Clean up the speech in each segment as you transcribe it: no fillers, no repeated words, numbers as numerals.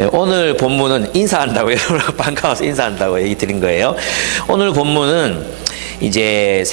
예, 오늘 본문은 인사한다고 여러분 반가워서 인사한다고 얘기 드린 거예요. 오늘 본문은 이제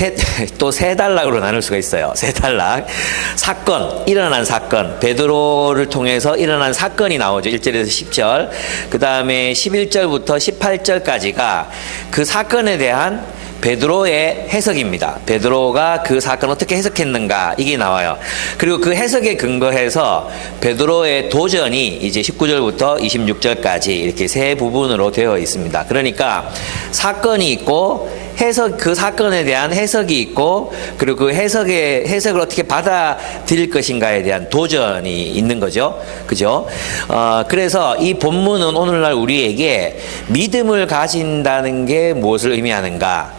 또 세 단락으로 나눌 수가 있어요. 세 단락. 사건, 일어난 사건. 베드로를 통해서 일어난 사건이 나오죠. 1절에서 10절. 그 다음에 11절부터 18절까지가 그 사건에 대한 베드로의 해석입니다. 베드로가 그 사건을 어떻게 해석했는가 이게 나와요. 그리고 그 해석에 근거해서 베드로의 도전이 이제 19절부터 26절까지 이렇게 세 부분으로 되어 있습니다. 그러니까 사건이 있고 해석, 그 사건에 대한 해석이 있고, 그리고 그 해석을 어떻게 받아들일 것인가에 대한 도전이 있는 거죠. 그죠? 그래서 이 본문은 오늘날 우리에게 믿음을 가진다는 게 무엇을 의미하는가?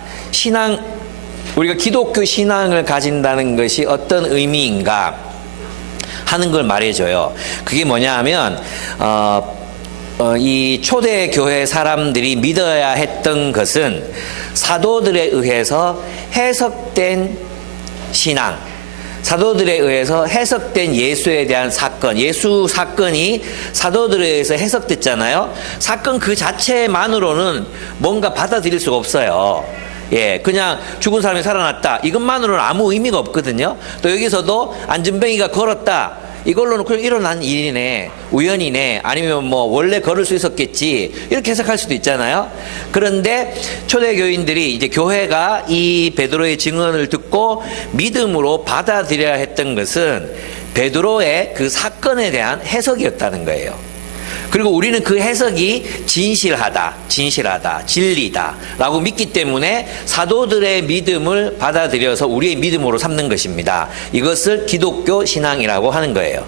우리가 기독교 신앙을 가진다는 것이 어떤 의미인가? 하는 걸 말해줘요. 그게 뭐냐 하면, 이 초대교회 사람들이 믿어야 했던 것은 사도들에 의해서 해석된 신앙, 사도들에 의해서 해석된 예수에 대한 사건, 예수 사건이 사도들에 의해서 해석됐잖아요. 사건 그 자체만으로는 뭔가 받아들일 수가 없어요. 예, 그냥 죽은 사람이 살아났다. 이것만으로는 아무 의미가 없거든요. 또 여기서도 안전뱅이가 걸었다. 이걸로는 그냥 일어난 일이네, 우연이네, 아니면 뭐 원래 걸을 수 있었겠지, 이렇게 해석할 수도 있잖아요. 그런데 초대교인들이 이제 교회가 이 베드로의 증언을 듣고 믿음으로 받아들여야 했던 것은 베드로의 그 사건에 대한 해석이었다는 거예요. 그리고 우리는 그 해석이 진실하다, 진리다 라고 믿기 때문에 사도들의 믿음을 받아들여서 우리의 믿음으로 삼는 것입니다. 이것을 기독교 신앙이라고 하는 거예요.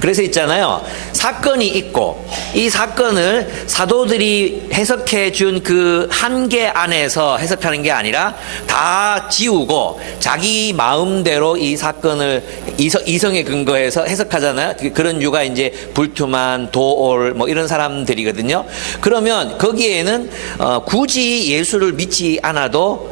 그래서 있잖아요, 사건이 있고 이 사건을 사도들이 해석해 준 그 한계 안에서 해석하는 게 아니라 다 지우고 자기 마음대로 이 사건을 이성에 근거해서 해석하잖아요. 그런 이유가 이제 불투만, 도올 뭐 이런 사람들이거든요. 그러면 거기에는 굳이 예수를 믿지 않아도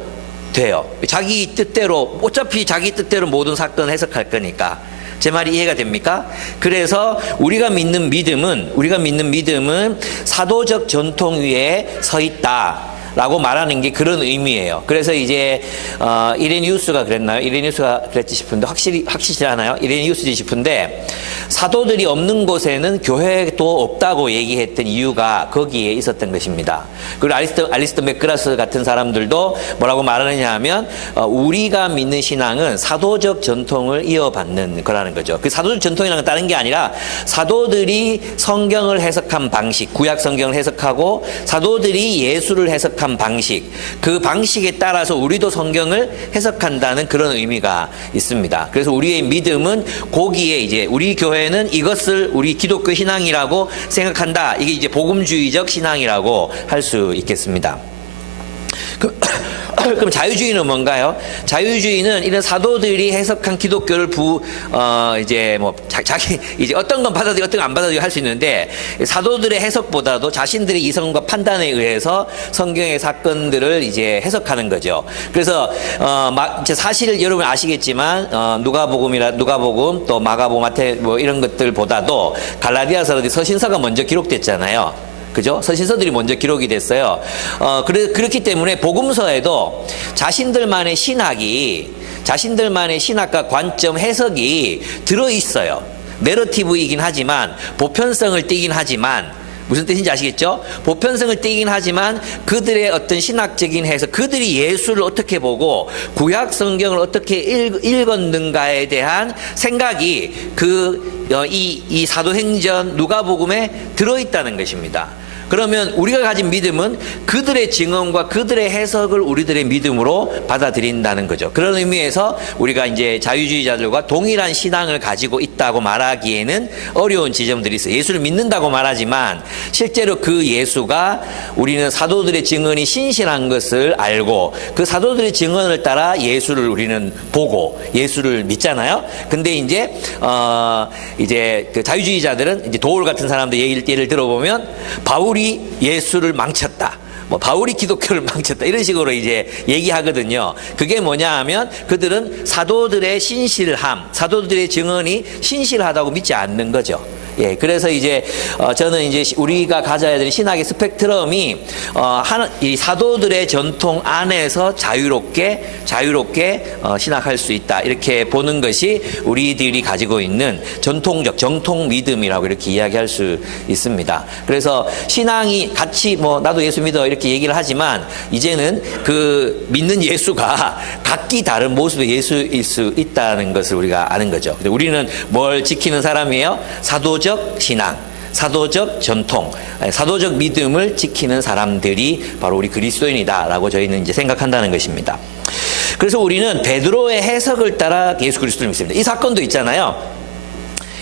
돼요. 자기 뜻대로, 어차피 자기 뜻대로 모든 사건을 해석할 거니까. 제 말이 이해가 됩니까? 그래서 우리가 믿는 믿음은 사도적 전통 위에 서 있다 라고 말하는 게 그런 의미예요. 그래서 이제 이레니우스가 그랬나요? 이레니우스가 그랬지 싶은데 확실히 않아요? 이레니우스지 싶은데 사도들이 없는 곳에는 교회도 없다고 얘기했던 이유가 거기에 있었던 것입니다. 그리고 알리스터 맥그라스 같은 사람들도 뭐라고 말하느냐 하면 우리가 믿는 신앙은 사도적 전통을 이어받는 거라는 거죠. 그 사도적 전통이라는 건 다른 게 아니라 사도들이 성경을 해석한 방식, 구약 성경을 해석하고 사도들이 예수를 해석한 방식, 그 방식에 따라서 우리도 성경을 해석한다는 그런 의미가 있습니다. 그래서 우리의 믿음은 거기에 이제 우리 교회는 이것을 우리 기독교 신앙이라고 생각한다. 이게 이제 복음주의적 신앙이라고 할 수 있겠습니다. 그럼 자유주의는 뭔가요? 자유주의는 이런 사도들이 해석한 기독교를 이제 어떤 건 받아들이고 어떤 건 안 받아들이고 할 수 있는데 사도들의 해석보다도 자신들의 이성과 판단에 의해서 성경의 사건들을 이제 해석하는 거죠. 그래서 사실 여러분 아시겠지만 누가복음 또 마가복음, 마태 뭐 이런 것들보다도 갈라디아서라든지 서신서가 먼저 기록됐잖아요. 그죠? 서신서들이 먼저 기록이 됐어요. 그렇기 때문에 복음서에도 자신들만의 신학과 관점, 해석이 들어있어요. 내러티브이긴 하지만, 보편성을 띠긴 하지만, 무슨 뜻인지 아시겠죠? 보편성을 띠긴 하지만 그들의 어떤 신학적인 해석, 그들이 예수를 어떻게 보고 구약 성경을 어떻게 읽었는가에 대한 생각이 이 사도행전 누가복음에 들어있다는 것입니다. 그러면 우리가 가진 믿음은 그들의 증언과 그들의 해석을 우리들의 믿음으로 받아들인다는 거죠. 그런 의미에서 우리가 이제 자유주의자들과 동일한 신앙을 가지고 있다고 말하기에는 어려운 지점들이 있어요. 예수를 믿는다고 말하지만 실제로 그 예수가 우리는 사도들의 증언이 신실한 것을 알고 그 사도들의 증언을 따라 예수를 우리는 보고 예수를 믿잖아요. 근데 이제 그 자유주의자들은 이제 도울 같은 사람들 예를 들어보면 바울이 예수를 망쳤다, 바울이 기독교를 망쳤다, 이런 식으로 이제 얘기하거든요. 그게 뭐냐 하면 그들은 사도들의 신실함, 사도들의 증언이 신실하다고 믿지 않는 거죠. 예, 그래서 이제 저는 이제 우리가 가져야 될 신학의 스펙트럼이 이 사도들의 전통 안에서 자유롭게 신학할 수 있다, 이렇게 보는 것이 우리들이 가지고 있는 전통적 정통 믿음이라고 이렇게 이야기할 수 있습니다. 그래서 신앙이 같이 나도 예수 믿어 이렇게 얘기를 하지만 이제는 그 믿는 예수가 각기 다른 모습의 예수일 수 있다는 것을 우리가 아는 거죠. 우리는 뭘 지키는 사람이에요? 사도적 신앙, 사도적 전통, 사도적 믿음을 지키는 사람들이 바로 우리 그리스도인이다라고 저희는 이제 생각한다는 것입니다. 그래서 우리는 베드로의 해석을 따라 예수 그리스도를 믿습니다. 이 사건도 있잖아요.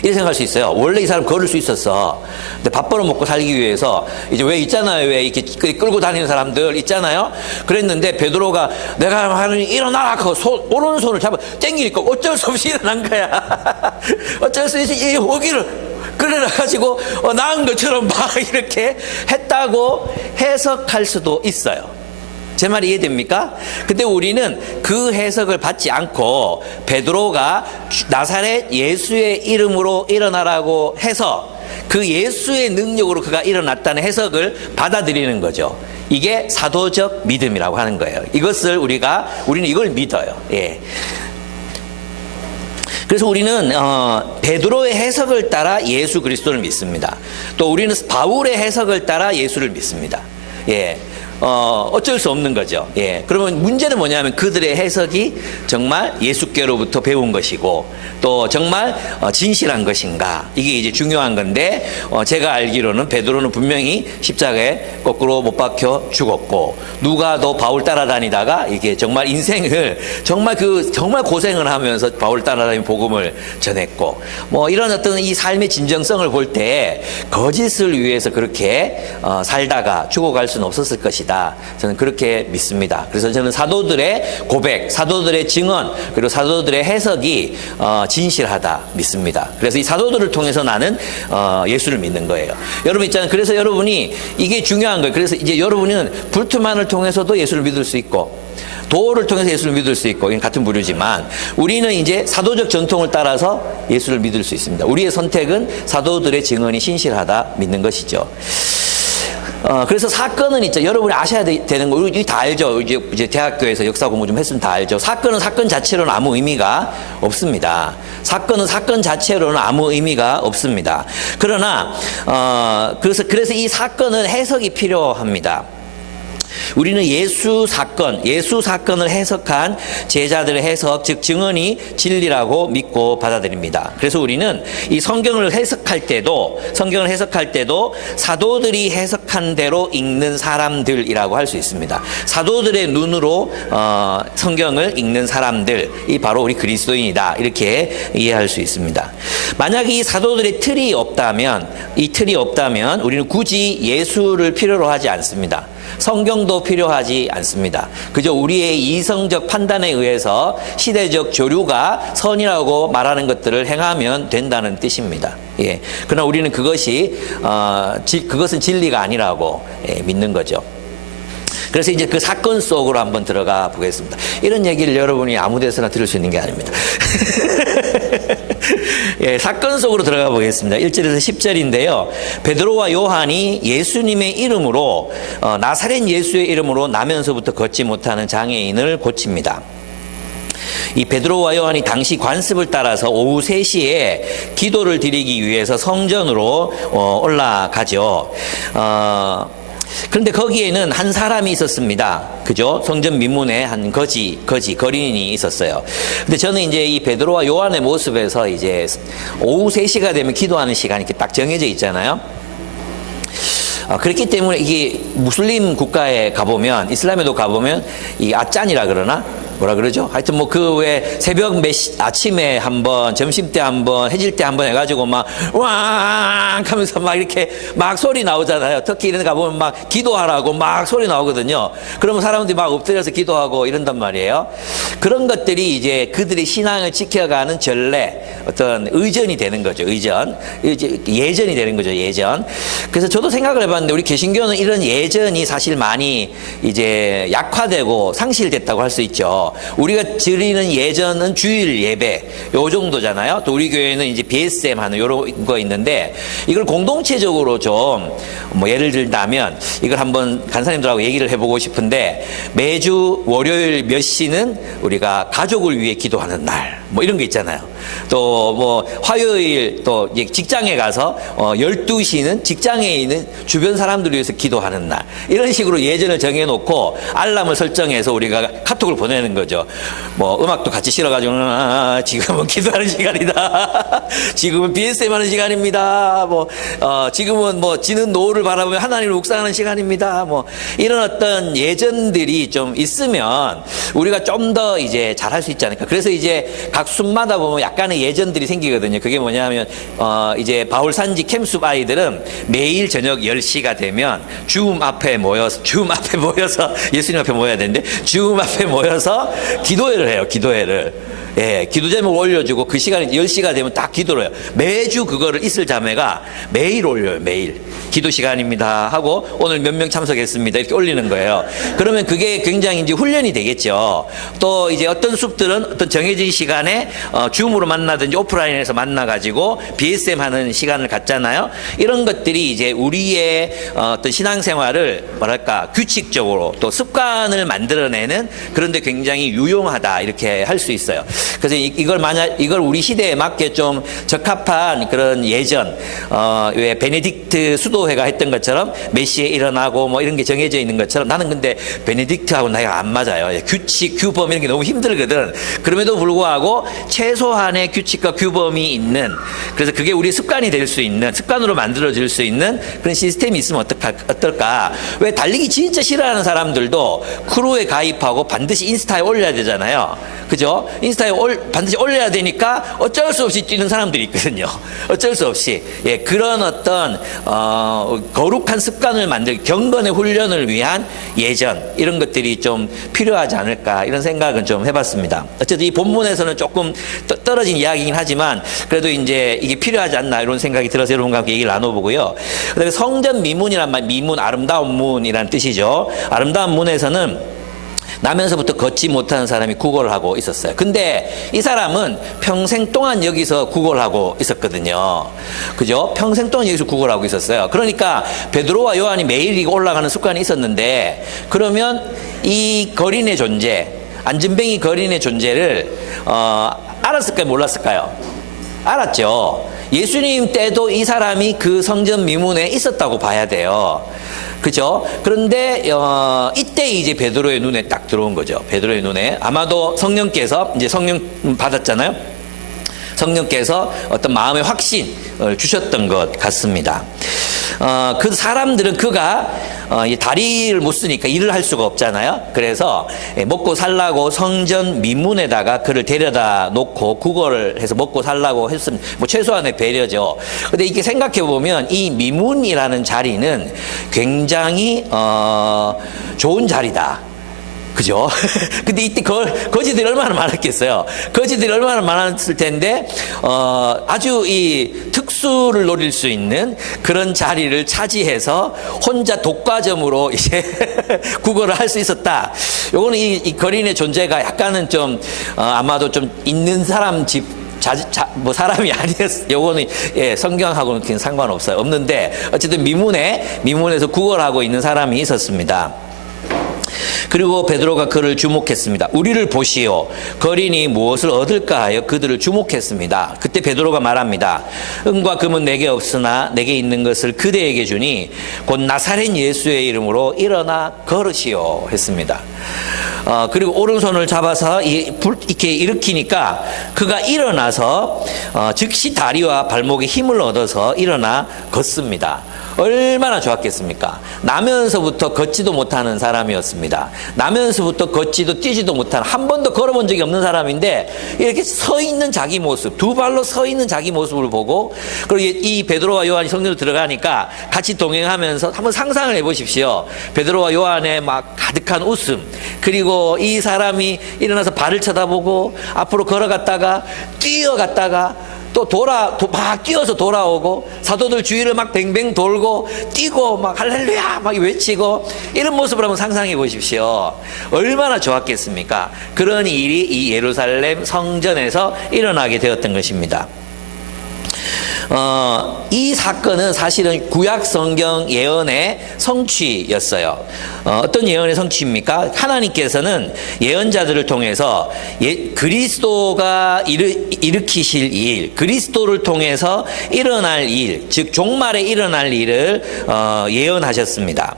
이렇게 생각할 수 있어요. 원래 이 사람 걸을 수 있었어. 근데 밥 벌어 먹고 살기 위해서 이제 왜 있잖아요. 왜 이렇게 끌고 다니는 사람들 있잖아요. 그랬는데 베드로가 내가 하느니 일어나라 하고 오른손을 잡아 땡기니까 어쩔 수 없이 일어난 거야. 어쩔 수 없이 이 호기를 끌어가지고 나은 것처럼 막 이렇게 했다고 해석할 수도 있어요. 제 말이 이해됩니까? 근데 우리는 그 해석을 받지 않고 베드로가 나사렛 예수의 이름으로 일어나라고 해서 그 예수의 능력으로 그가 일어났다는 해석을 받아들이는 거죠. 이게 사도적 믿음이라고 하는 거예요. 우리는 이걸 믿어요. 예. 그래서 우리는 베드로의 해석을 따라 예수 그리스도를 믿습니다. 또 우리는 바울의 해석을 따라 예수를 믿습니다. 예. 어쩔 수 없는 거죠. 예. 그러면 문제는 뭐냐면 그들의 해석이 정말 예수께로부터 배운 것이고 또 정말 진실한 것인가, 이게 이제 중요한 건데 제가 알기로는 베드로는 분명히 십자가에 거꾸로 못 박혀 죽었고 누가도 바울 따라다니다가 이게 정말 인생을 정말 고생을 하면서 바울 따라다니며 복음을 전했고 이런 어떤 이 삶의 진정성을 볼 때 거짓을 위해서 그렇게 살다가 죽어갈 수는 없었을 것이다. 저는 그렇게 믿습니다. 그래서 저는 사도들의 고백, 사도들의 증언, 그리고 사도들의 해석이 진실하다 믿습니다. 그래서 이 사도들을 통해서 나는 예수를 믿는 거예요. 여러분 있잖아요. 그래서 여러분이 이게 중요한 거예요. 그래서 이제 여러분은 불트만을 통해서도 예수를 믿을 수 있고 도어를 통해서 예수를 믿을 수 있고, 이건 같은 부류지만 우리는 이제 사도적 전통을 따라서 예수를 믿을 수 있습니다. 우리의 선택은 사도들의 증언이 신실하다 믿는 것이죠. 그래서 사건은 있죠. 여러분이 아셔야 되는 거, 우리 다 알죠. 이제 대학교에서 역사 공부 좀 했으면 다 알죠. 사건은 사건 자체로는 아무 의미가 없습니다. 사건은 사건 자체로는 아무 의미가 없습니다. 그러나, 그래서 이 사건은 해석이 필요합니다. 우리는 예수 사건을 해석한 제자들의 해석, 즉 증언이 진리라고 믿고 받아들입니다. 그래서 우리는 이 성경을 해석할 때도 사도들이 해석한 대로 읽는 사람들이라고 할 수 있습니다. 사도들의 눈으로 성경을 읽는 사람들이 바로 우리 그리스도인이다, 이렇게 이해할 수 있습니다. 만약에 이 사도들의 틀이 없다면 우리는 굳이 예수를 필요로 하지 않습니다. 성경도 필요하지 않습니다. 그저 우리의 이성적 판단에 의해서 시대적 조류가 선이라고 말하는 것들을 행하면 된다는 뜻입니다. 예. 그러나 우리는 그것은 진리가 아니라고 믿는 거죠. 그래서 이제 그 사건 속으로 한번 들어가 보겠습니다. 이런 얘기를 여러분이 아무 데서나 들을 수 있는 게 아닙니다. 예, 사건 속으로 들어가 보겠습니다. 1절에서 10절인데요. 베드로와 요한이 예수님의 이름으로 나사렛 예수의 이름으로 나면서부터 걷지 못하는 장애인을 고칩니다. 이 베드로와 요한이 당시 관습을 따라서 오후 3시에 기도를 드리기 위해서 성전으로 올라가죠. 그런데 거기에는 한 사람이 있었습니다. 그죠? 성전 민문에 한 거린이 있었어요. 근데 저는 이제 이 베드로와 요한의 모습에서 이제 오후 3시가 되면 기도하는 시간이 이렇게 딱 정해져 있잖아요. 그렇기 때문에 이게 무슬림 국가에 가보면, 이슬람에도 가보면 이 아짠이라 그러나? 뭐라 그러죠? 하여튼 그 왜 새벽 아침에 한번, 점심 때 한번, 해질 때 한번 해가지고 막 왕 하면서 막 이렇게 막 소리 나오잖아요. 특히 이런 데 가보면 막 기도하라고 막 소리 나오거든요. 그러면 사람들이 막 엎드려서 기도하고 이런단 말이에요. 그런 것들이 이제 그들의 신앙을 지켜가는 전례, 어떤 의전이 되는 거죠. 예전이 되는 거죠. 예전. 그래서 저도 생각을 해봤는데 우리 개신교는 이런 예전이 사실 많이 이제 약화되고 상실됐다고 할 수 있죠. 거죠. 우리가 드리는 예전은 주일 예배 요 정도잖아요. 또 우리 교회는 이제 BSM 하는 요런 거 있는데 이걸 공동체적으로 좀 뭐 예를 들자면 이걸 한번 간사님들하고 얘기를 해보고 싶은데 매주 월요일 몇 시는 우리가 가족을 위해 기도하는 날 뭐 이런 거 있잖아요. 또 뭐 화요일 또 직장에 가서 12시는 직장에 있는 주변 사람들을 위해서 기도하는 날 이런 식으로 예전을 정해놓고 알람을 설정해서 우리가 카톡을 보내는 거죠. 뭐 음악도 같이 실어가지고 지금은 기도하는 시간이다. 지금은 BSM 하는 시간입니다. 뭐 지금은 뭐 지는 노을을 바라보며 하나님을 묵상하는 시간입니다. 뭐 이런 어떤 예전들이 좀 있으면 우리가 좀 더 이제 잘할 수 있지 않을까. 그래서 이제 각 숲마다 보면 약간의 예전들이 생기거든요. 그게 뭐냐면 이제 바울산지 캠숲 아이들은 매일 저녁 10시가 되면 주음 앞에 모여서 예수님 앞에 모여야 되는데 주음 앞에 모여서 기도회를 해요. 기도회를. 예, 기도 제목 올려주고 그 시간이 10시가 되면 딱 기도를 해요. 매주 그거를 있을 자매가 매일 올려요. 매일. 기도 시간입니다 하고 오늘 몇 명 참석했습니다 이렇게 올리는 거예요. 그러면 그게 굉장히 이제 훈련이 되겠죠. 또 이제 어떤 숲들은 어떤 정해진 시간에 줌으로 만나든지 오프라인에서 만나가지고 BSM 하는 시간을 갖잖아요. 이런 것들이 이제 우리의 어떤 신앙생활을 뭐랄까 규칙적으로 또 습관을 만들어내는 그런데 굉장히 유용하다 이렇게 할 수 있어요. 그래서 이걸 우리 시대에 맞게 좀 적합한 그런 예전 왜 베네딕트 수도회가 했던 것처럼 몇 시에 일어나고 뭐 이런 게 정해져 있는 것처럼 나는 근데 베네딕트하고 나이가 안 맞아요. 규칙, 규범 이런 게 너무 힘들거든. 그럼에도 불구하고 최소한의 규칙과 규범이 있는 그래서 그게 우리 습관이 될 수 있는 습관으로 만들어질 수 있는 그런 시스템이 있으면 어떨까. 왜 달리기 진짜 싫어하는 사람들도 크루에 가입하고 반드시 인스타에 올려야 되잖아요. 그죠? 인스타에 반드시 올려야 되니까 어쩔 수 없이 뛰는 사람들이 있거든요. 어쩔 수 없이. 예, 그런 어떤, 거룩한 습관을 만들, 경건의 훈련을 위한 예전, 이런 것들이 좀 필요하지 않을까, 이런 생각은 좀 해봤습니다. 어쨌든 이 본문에서는 조금 떨어진 이야기이긴 하지만, 그래도 이제 이게 필요하지 않나, 이런 생각이 들어서 여러분과 함께 얘기를 나눠보고요. 그 다음에 성전 미문이란 말, 미문, 아름다운 문이라는 뜻이죠. 아름다운 문에서는 나면서부터 걷지 못하는 사람이 구걸을 하고 있었어요. 근데 이 사람은 평생 동안 여기서 구걸을 하고 있었거든요. 그죠? 평생 동안 여기서 구걸을 하고 있었어요. 그러니까 베드로와 요한이 매일 올라가는 습관이 있었는데 그러면 이 거린의 존재, 안진뱅이 거린의 존재를 알았을까요? 몰랐을까요? 알았죠. 예수님 때도 이 사람이 그 성전 미문에 있었다고 봐야 돼요. 그죠? 그런데 이때 이제 베드로의 눈에 딱 들어온 거죠. 베드로의 눈에 아마도 성령께서 이제 성령 받았잖아요. 성령께서 어떤 마음의 확신을 주셨던 것 같습니다. 그 사람들은 그가 다리를 못 쓰니까 일을 할 수가 없잖아요. 그래서 먹고 살라고 성전 미문에다가 그를 데려다 놓고 구걸을 해서 먹고 살라고 했으면 뭐 최소한의 배려죠. 근데 이렇게 생각해 보면 이 미문이라는 자리는 굉장히 좋은 자리다. 그죠? 근데 이때 거지들이 얼마나 많았겠어요? 거지들이 얼마나 많았을 텐데, 아주 이 특수를 노릴 수 있는 그런 자리를 차지해서 혼자 독과점으로 이제 구걸을 할 수 있었다. 요거는 이 거린의 존재가 약간은 좀, 아마도 좀 있는 사람 집, 뭐 사람이 아니었어. 요거는 예, 성경하고는 그냥 상관없어요. 없는데 어쨌든 미문에서 구걸하고 있는 사람이 있었습니다. 그리고 베드로가 그를 주목했습니다. 우리를 보시오. 거린이 무엇을 얻을까 하여 그들을 주목했습니다. 그때 베드로가 말합니다. 은과 금은 내게 없으나 내게 있는 것을 그대에게 주니 곧 나사렛 예수의 이름으로 일어나 걸으시오 했습니다. 그리고 오른손을 잡아서 이렇게 일으키니까 그가 일어나서 즉시 다리와 발목에 힘을 얻어서 일어나 걷습니다. 얼마나 좋았겠습니까? 나면서부터 걷지도 못하는 사람이었습니다. 나면서부터 걷지도 뛰지도 못하는 한 번도 걸어본 적이 없는 사람인데 이렇게 서 있는 자기 모습, 두 발로 서 있는 자기 모습을 보고 그리고 이 베드로와 요한이 성전으로 들어가니까 같이 동행하면서 한번 상상을 해보십시오. 베드로와 요한의 막 가득한 웃음 그리고 이 사람이 일어나서 발을 쳐다보고 앞으로 걸어갔다가 뛰어갔다가 막 뛰어서 돌아오고 사도들 주위를 막 뱅뱅 돌고 뛰고 막 할렐루야 막 외치고 이런 모습을 한번 상상해 보십시오. 얼마나 좋았겠습니까? 그런 일이 이 예루살렘 성전에서 일어나게 되었던 것입니다. 이 사건은 사실은 구약 성경 예언의 성취였어요. 어떤 예언의 성취입니까? 하나님께서는 예언자들을 통해서 그리스도가 일으키실 일, 그리스도를 통해서 일어날 일, 즉 종말에 일어날 일을 예언하셨습니다.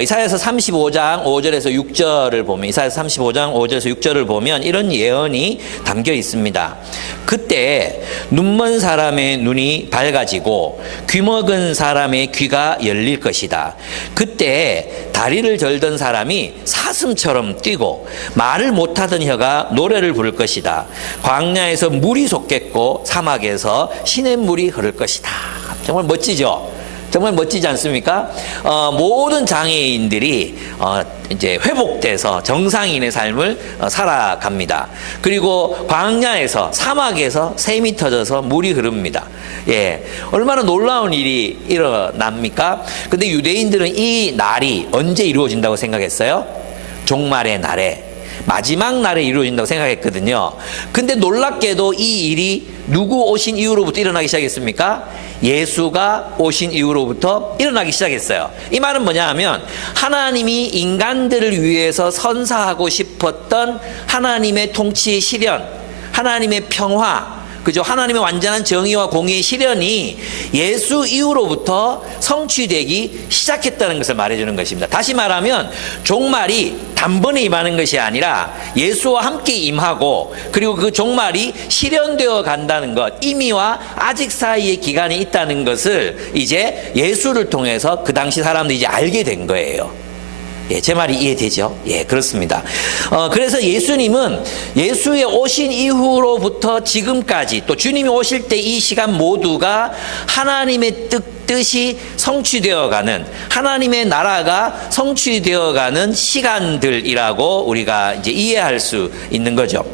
이사야서 35장 5절에서 6절을 보면, 이사야서 35장 5절에서 6절을 보면 이런 예언이 담겨 있습니다. 그때 눈먼 사람의 눈이 밝아지고 귀먹은 사람의 귀가 열릴 것이다. 그때 다리를 절던 사람이 사슴처럼 뛰고 말을 못하던 혀가 노래를 부를 것이다. 광야에서 물이 솟겠고 사막에서 시냇물이 흐를 것이다. 정말 멋지죠? 정말 멋지지 않습니까? 모든 장애인들이 이제 회복돼서 정상인의 삶을 살아갑니다. 그리고 광야에서 사막에서 샘이 터져서 물이 흐릅니다. 예, 얼마나 놀라운 일이 일어납니까? 근데 유대인들은 이 날이 언제 이루어진다고 생각했어요? 종말의 날에, 마지막 날에 이루어진다고 생각했거든요. 근데 놀랍게도 이 일이 누구 오신 이후로부터 일어나기 시작했습니까? 예수가 오신 이후로부터 일어나기 시작했어요. 이 말은 뭐냐 하면 하나님이 인간들을 위해서 선사하고 싶었던 하나님의 통치의 실현, 하나님의 평화, 그죠? 하나님의 완전한 정의와 공의의 실현이 예수 이후로부터 성취되기 시작했다는 것을 말해주는 것입니다. 다시 말하면 종말이 단번에 임하는 것이 아니라 예수와 함께 임하고, 그리고 그 종말이 실현되어 간다는 것, 이미와 아직 사이의 기간이 있다는 것을 이제 예수를 통해서 그 당시 사람들이 이제 알게 된 거예요. 예, 제 말이 이해되죠? 예, 그렇습니다. 그래서 예수님은 예수의 오신 이후로부터 지금까지, 또 주님이 오실 때 이 시간 모두가 하나님의 뜻이 성취되어가는, 하나님의 나라가 성취되어가는 시간들이라고 우리가 이제 이해할 수 있는 거죠.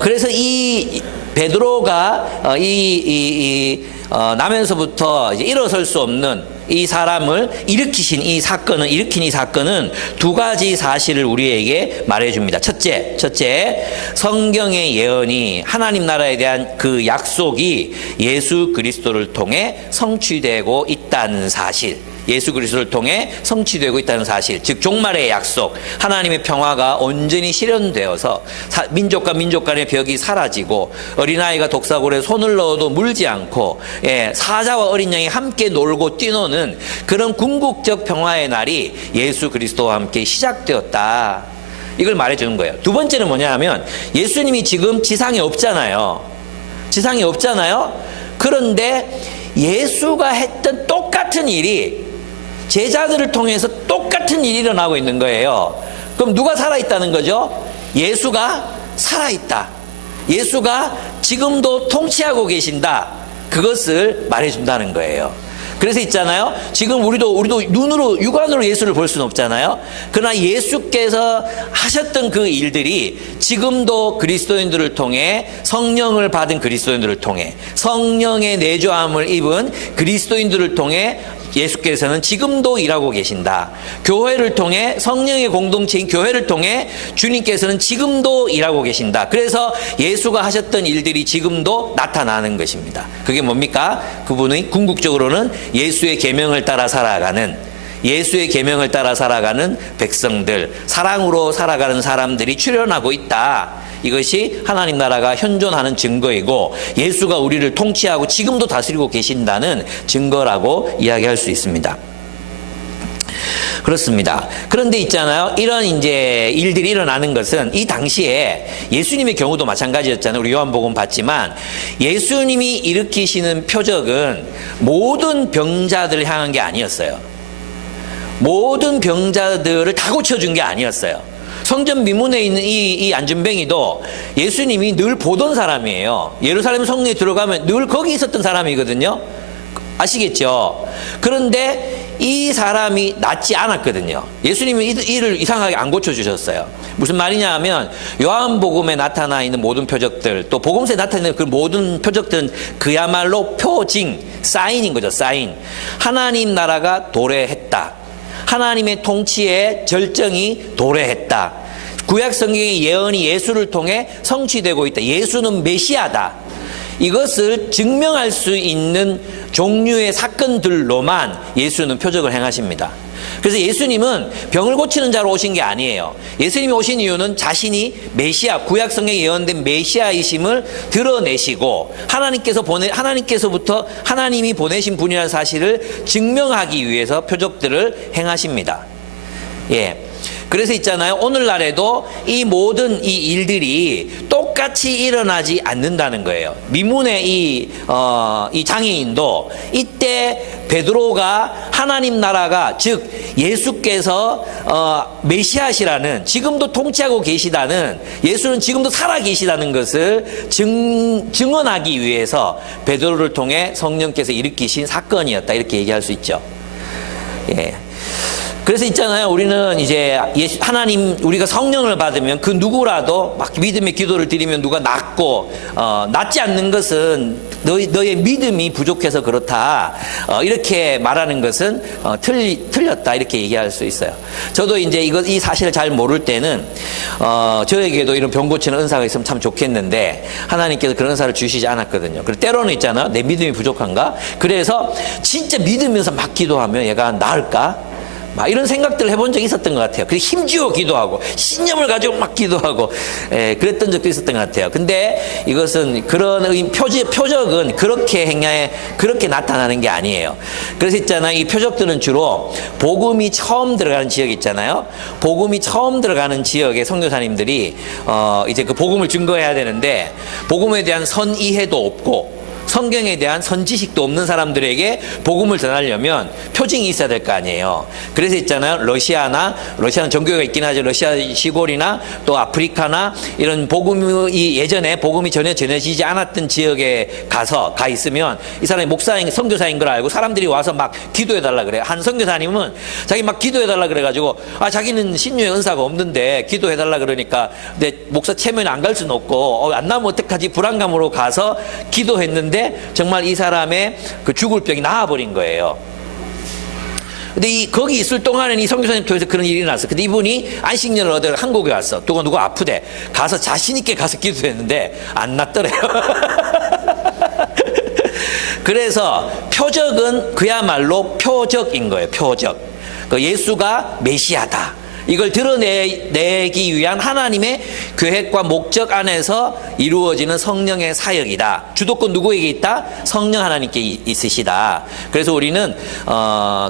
그래서 이 베드로가 나면서부터 이제 일어설 수 없는 이 사람을 일으킨 이 사건은 두 가지 사실을 우리에게 말해줍니다. 첫째, 성경의 예언이, 하나님 나라에 대한 그 약속이 예수 그리스도를 통해 성취되고 있다는 사실, 예수 그리스도를 통해 성취되고 있다는 사실, 즉 종말의 약속, 하나님의 평화가 온전히 실현되어서 민족과 민족 간의 벽이 사라지고 어린아이가 독사골에 손을 넣어도 물지 않고, 사자와 어린 양이 함께 놀고 뛰노는 그런 궁극적 평화의 날이 예수 그리스도와 함께 시작되었다. 이걸 말해주는 거예요. 두 번째는 뭐냐 하면 예수님이 지금 지상에 없잖아요. 그런데 예수가 했던 똑같은 일이 제자들을 통해서 똑같은 일이 일어나고 있는 거예요. 그럼 누가 살아있다는 거죠? 예수가 살아있다. 예수가 지금도 통치하고 계신다. 그것을 말해준다는 거예요. 그래서 있잖아요. 지금 우리도 눈으로, 육안으로 예수를 볼 수는 없잖아요. 그러나 예수께서 하셨던 그 일들이 지금도 그리스도인들을 통해, 성령을 받은 그리스도인들을 통해, 성령의 내주함을 입은 그리스도인들을 통해 예수께서는 지금도 일하고 계신다. 교회를 통해, 성령의 공동체인 교회를 통해 주님께서는 지금도 일하고 계신다. 그래서 예수가 하셨던 일들이 지금도 나타나는 것입니다. 그게 뭡니까? 그분의 궁극적으로는 예수의 계명을 따라 살아가는, 예수의 계명을 따라 살아가는 백성들, 사랑으로 살아가는 사람들이 출현하고 있다. 이것이 하나님 나라가 현존하는 증거이고 예수가 우리를 통치하고 지금도 다스리고 계신다는 증거라고 이야기할 수 있습니다. 그렇습니다. 그런데 있잖아요. 이런 이제 일들이 일어나는 것은 이 당시에 예수님의 경우도 마찬가지였잖아요. 우리 요한복음 봤지만 예수님이 일으키시는 표적은 모든 병자들을 향한 게 아니었어요. 모든 병자들을 다 고쳐준 게 아니었어요. 성전 미문에 있는 이 안전뱅이도 예수님이 늘 보던 사람이에요. 예루살렘 성내에 들어가면 늘 거기 있었던 사람이거든요. 아시겠죠? 그런데 이 사람이 낫지 않았거든요. 예수님은 이를 이상하게 안 고쳐주셨어요. 무슨 말이냐 하면 요한복음에 나타나 있는 모든 표적들, 또 복음서에 나타나는 그 모든 표적들은 그야말로 표징, 사인인 거죠. 사인. 하나님 나라가 도래했다. 하나님의 통치의 절정이 도래했다. 구약 성경의 예언이 예수를 통해 성취되고 있다. 예수는 메시아다. 이것을 증명할 수 있는 종류의 사건들로만 예수는 표적을 행하십니다. 그래서 예수님은 병을 고치는 자로 오신 게 아니에요. 예수님이 오신 이유는 자신이 메시아, 구약 성경에 예언된 메시아이심을 드러내시고 하나님께서부터 하나님이 보내신 분이라는 사실을 증명하기 위해서 표적들을 행하십니다. 예. 그래서 있잖아요. 오늘날에도 이 모든 이 일들이 똑같이 일어나지 않는다는 거예요. 미문의 이 장애인도 이때 베드로가 하나님 나라가 즉 예수께서 메시아시라는, 지금도 통치하고 계시다는, 예수는 지금도 살아 계시다는 것을 증언하기 위해서 베드로를 통해 성령께서 일으키신 사건이었다, 이렇게 얘기할 수 있죠. 예. 그래서 있잖아요. 우리는 이제 하나님, 우리가 성령을 받으면 그 누구라도 막 믿음의 기도를 드리면 누가 낫고, 낫지 않는 것은 너의 믿음이 부족해서 그렇다. 이렇게 말하는 것은 틀렸다. 이렇게 얘기할 수 있어요. 저도 이제 이 사실을 잘 모를 때는, 저에게도 이런 병 고치는 은사가 있으면 참 좋겠는데, 하나님께서 그런 은사를 주시지 않았거든요. 그리고 때로는 있잖아요. 내 믿음이 부족한가? 그래서 진짜 믿으면서 막 기도하면 얘가 나을까? 막 이런 생각들을 해본 적이 있었던 것 같아요. 그래서 힘주어 기도하고 신념을 가지고 막 기도하고, 그랬던 적도 있었던 것 같아요. 근데 이것은 그런 표적은 그렇게 나타나는 게 아니에요. 그래서 있잖아요. 이 표적들은 주로 복음이 처음 들어가는 지역 있잖아요. 복음이 처음 들어가는 지역의 선교사님들이 이제 그 복음을 증거해야 되는데, 복음에 대한 선이해도 없고 성경에 대한 선지식도 없는 사람들에게 복음을 전하려면 표징이 있어야 될 거 아니에요. 그래서 있잖아요. 러시아는 종교가 있긴 하죠. 러시아 시골이나 또 아프리카나 이런 예전에 복음이 전혀 전해지지 않았던 지역에 가 있으면 이 사람이 목사인, 선교사인 걸 알고 사람들이 와서 막 기도해달라 그래요. 한 선교사님은 자기 막 기도해달라 그래가지고, 자기는 신유의 은사가 없는데 기도해달라 그러니까 내 목사 체면에 안 갈 수는 없고, 안 나면 어떡하지? 불안감으로 가서 기도했는데 정말 이 사람의 그 죽을 병이 나아버린 거예요. 근데 거기 있을 동안에는 이 선교사님 통해서 그런 일이 났어. 근데 이분이 안식년을 얻어 한국에 왔어. 누가 아프대. 가서 자신있게 가서 기도했는데 안 낫더래요. 그래서 표적은 그야말로 표적인 거예요. 표적. 예수가 메시아다. 이걸 드러내기 위한 하나님의 계획과 목적 안에서 이루어지는 성령의 사역이다. 주도권 누구에게 있다? 성령 하나님께 있으시다. 그래서 우리는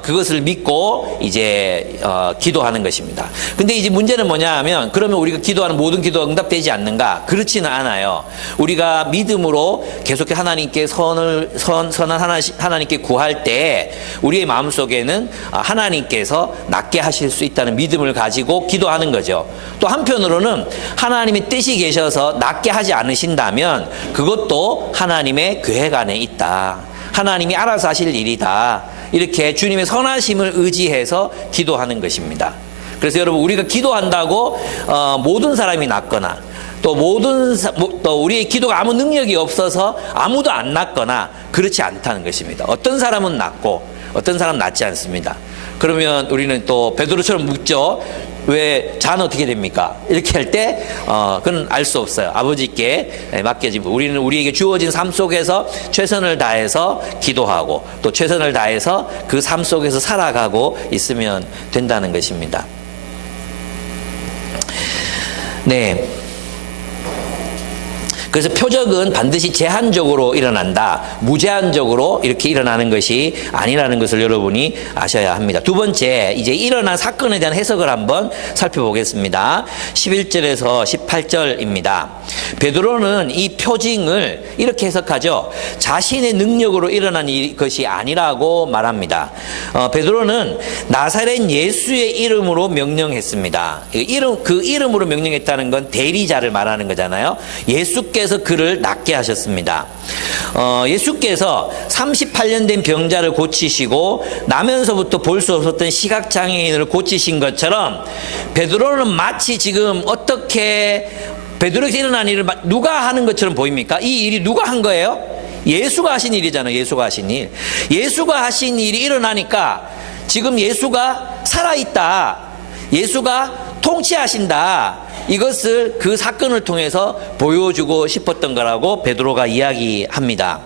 그것을 믿고 이제 기도하는 것입니다. 근데 이제 문제는 뭐냐 하면, 그러면 우리가 기도하는 모든 기도가 응답되지 않는가? 그렇지는 않아요. 우리가 믿음으로 계속해 하나님께 선한 하나님께 구할 때 우리의 마음속에는 하나님께서 낫게 하실 수 있다는 믿음을 가지고 기도하는 거죠. 또 한편으로는 하나님의 뜻이 계셔서 낫게 하지 않으신다면 그것도 하나님의 계획 안에 있다. 하나님이 알아서 하실 일이다. 이렇게 주님의 선하심을 의지해서 기도하는 것입니다. 그래서 여러분, 우리가 기도한다고 모든 사람이 낫거나 또 우리의 기도가 아무 능력이 없어서 아무도 안 낫거나 그렇지 않다는 것입니다. 어떤 사람은 낫고 어떤 사람은 낫지 않습니다. 그러면 우리는 또 베드로처럼 묻죠. 왜 자는 어떻게 됩니까? 이렇게 할 때 그건 알 수 없어요. 아버지께 맡겨지고, 우리는 우리에게 주어진 삶 속에서 최선을 다해서 기도하고 또 최선을 다해서 그 삶 속에서 살아가고 있으면 된다는 것입니다. 네. 그래서 표적은 반드시 제한적으로 일어난다. 무제한적으로 이렇게 일어나는 것이 아니라는 것을 여러분이 아셔야 합니다. 두 번째, 이제 일어난 사건에 대한 해석을 한번 살펴보겠습니다. 11절에서 18절입니다. 베드로는 이 표징을 이렇게 해석하죠. 자신의 능력으로 일어난 것이 아니라고 말합니다. 베드로는 나사렛 예수의 이름으로 명령했습니다. 그 이름으로 명령했다는 건 대리자를 말하는 거잖아요. 예수께서 예수께서 그를 낫게 하셨습니다. 예수께서 38년 된 병자를 고치시고 나면서부터 볼 수 없었던 시각장애인을 고치신 것처럼 베드로는 마치 지금 어떻게 베드로에게 일어난 일을 누가 하는 것처럼 보입니까? 이 일이 누가 한 거예요? 예수가 하신 일이잖아요. 예수가 하신 일. 예수가 하신 일이 일어나니까 지금 예수가 살아있다. 예수가 통치하신다. 이것을 그 사건을 통해서 보여주고 싶었던 거라고 베드로가 이야기합니다.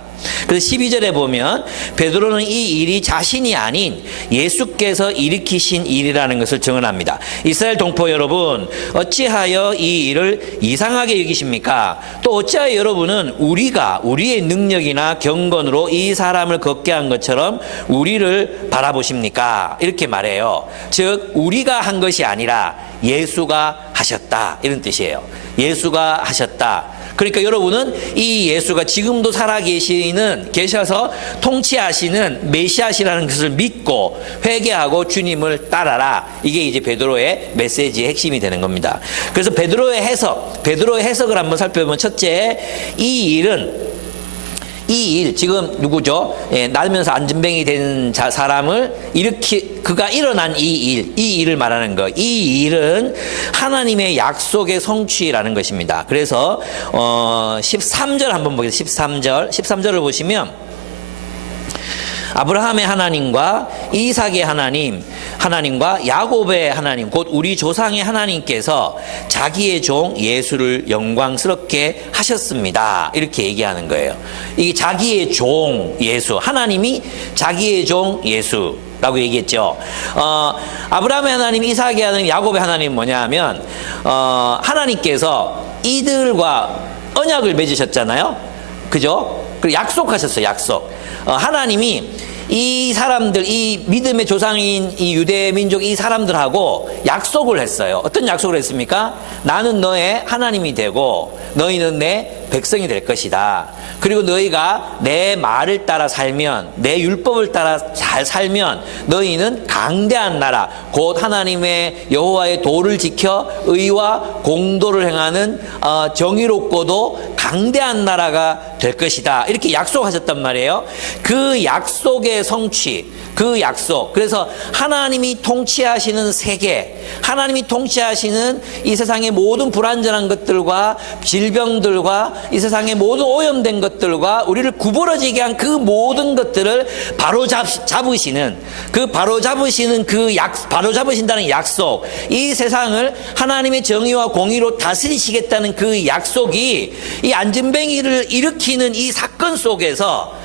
그래서 12절에 보면 베드로는 이 일이 자신이 아닌 예수께서 일으키신 일이라는 것을 증언합니다. 이스라엘 동포 여러분, 어찌하여 이 일을 이상하게 여기십니까? 또 어찌하여 여러분은 우리의 능력이나 경건으로 이 사람을 걷게 한 것처럼 우리를 바라보십니까? 이렇게 말해요. 즉 우리가 한 것이 아니라 예수가 하셨다, 이런 뜻이에요. 예수가 하셨다. 그러니까 여러분은 이 예수가 지금도 계셔서 통치하시는 메시아시라는 것을 믿고 회개하고 주님을 따라라. 이게 이제 베드로의 메시지의 핵심이 되는 겁니다. 그래서 베드로의 해석을 한번 살펴보면, 첫째, 이 일, 지금 누구죠? 날면서 안진뱅이 된 사람을 그가 일어난 이 일을 말하는 거. 이 일은 하나님의 약속의 성취라는 것입니다. 그래서 13절 한번 보겠습니다. 13절을 보시면 아브라함의 하나님과 이삭의 하나님과 야곱의 하나님, 곧 우리 조상의 하나님께서 자기의 종 예수를 영광스럽게 하셨습니다. 이렇게 얘기하는 거예요. 이게 자기의 종 예수, 하나님이 자기의 종 예수라고 얘기했죠. 아브라함의 하나님, 이삭의 하나님, 야곱의 하나님은 뭐냐 하면 하나님께서 이들과 언약을 맺으셨잖아요. 그죠? 그리고 약속하셨어요. 약속. 하나님이 이 사람들, 이 믿음의 조상인 이 유대 민족 이 사람들하고 약속을 했어요. 어떤 약속을 했습니까? 나는 너의 하나님이 되고 너희는 내 백성이 될 것이다. 그리고 너희가 내 말을 따라 살면, 내 율법을 따라 잘 살면 너희는 강대한 나라, 곧 하나님의 여호와의 도를 지켜 의와 공도를 행하는 정의롭고도 강대한 나라가 될 것이다. 이렇게 약속하셨단 말이에요. 그 약속의 성취, 그 약속. 그래서 하나님이 통치하시는 세계, 하나님이 통치하시는 이 세상의 모든 불완전한 것들과 질병들과 이 세상의 모든 오염된 것들과 우리를 구부러지게 한 그 모든 것들을 바로 잡으시는 바로 잡으신다는 약속, 이 세상을 하나님의 정의와 공의로 다스리시겠다는 그 약속이 이 안진뱅이를 일으키는 이 사건 속에서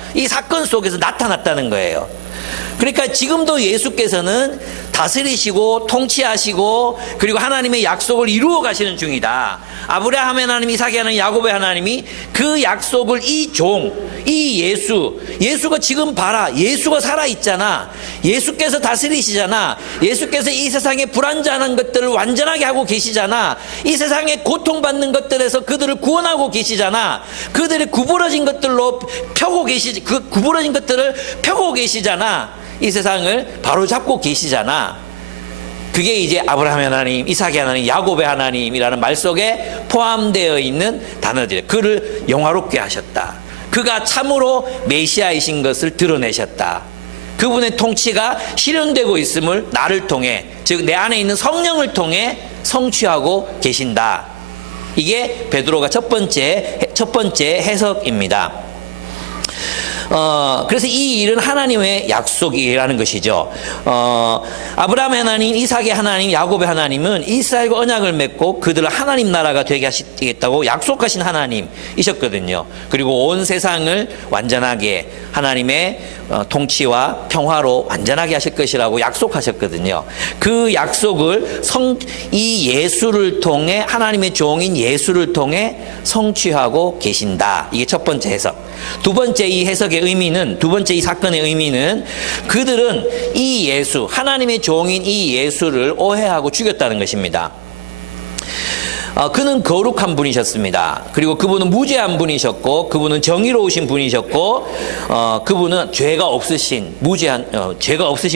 나타났다는 거예요. 그러니까 지금도 예수께서는 다스리시고 통치하시고 그리고 하나님의 약속을 이루어 가시는 중이다. 아브라함의 하나님, 이삭의 하나님, 야곱의 하나님이 그 약속을 이 예수가 지금 봐라. 예수가 살아있잖아. 예수께서 다스리시잖아. 예수께서 이 세상의 불완전한 것들을 완전하게 하고 계시잖아. 이 세상에 고통받는 것들에서 그들을 구원하고 계시잖아. 그들의 구부러진 것들로 구부러진 것들을 펴고 계시잖아. 이 세상을 바로잡고 계시잖아. 그게 이제 아브라함의 하나님, 이삭의 하나님, 야곱의 하나님이라는 말 속에 포함되어 있는 단어들이에요. 그를 영화롭게 하셨다. 그가 참으로 메시아이신 것을 드러내셨다. 그분의 통치가 실현되고 있음을 나를 통해, 즉 내 안에 있는 성령을 통해 성취하고 계신다. 이게 베드로가 첫 번째 해석입니다. 그래서 이 일은 하나님의 약속이라는 것이죠. 아브라함의 하나님, 이삭의 하나님, 야곱의 하나님은 이스라엘과 언약을 맺고 그들을 하나님 나라가 되게 하시겠다고 약속하신 하나님이셨거든요. 그리고 온 세상을 완전하게 하나님의 통치와 평화로 완전하게 하실 것이라고 약속하셨거든요. 그 약속을 이 예수를 통해, 하나님의 종인 예수를 통해 성취하고 계신다. 이게 첫 번째 해석. 두 번째 이 사건의 의미는 그들은 이 예수, 하나님의 종인 이 예수를 오해하고 죽였다는 것입니다. 그는 거룩한 분이셨습니다. 그리고 그분은 무죄한 분이셨고, 그분은 정의로우신 분이셨고, 그분은 죄가 없으신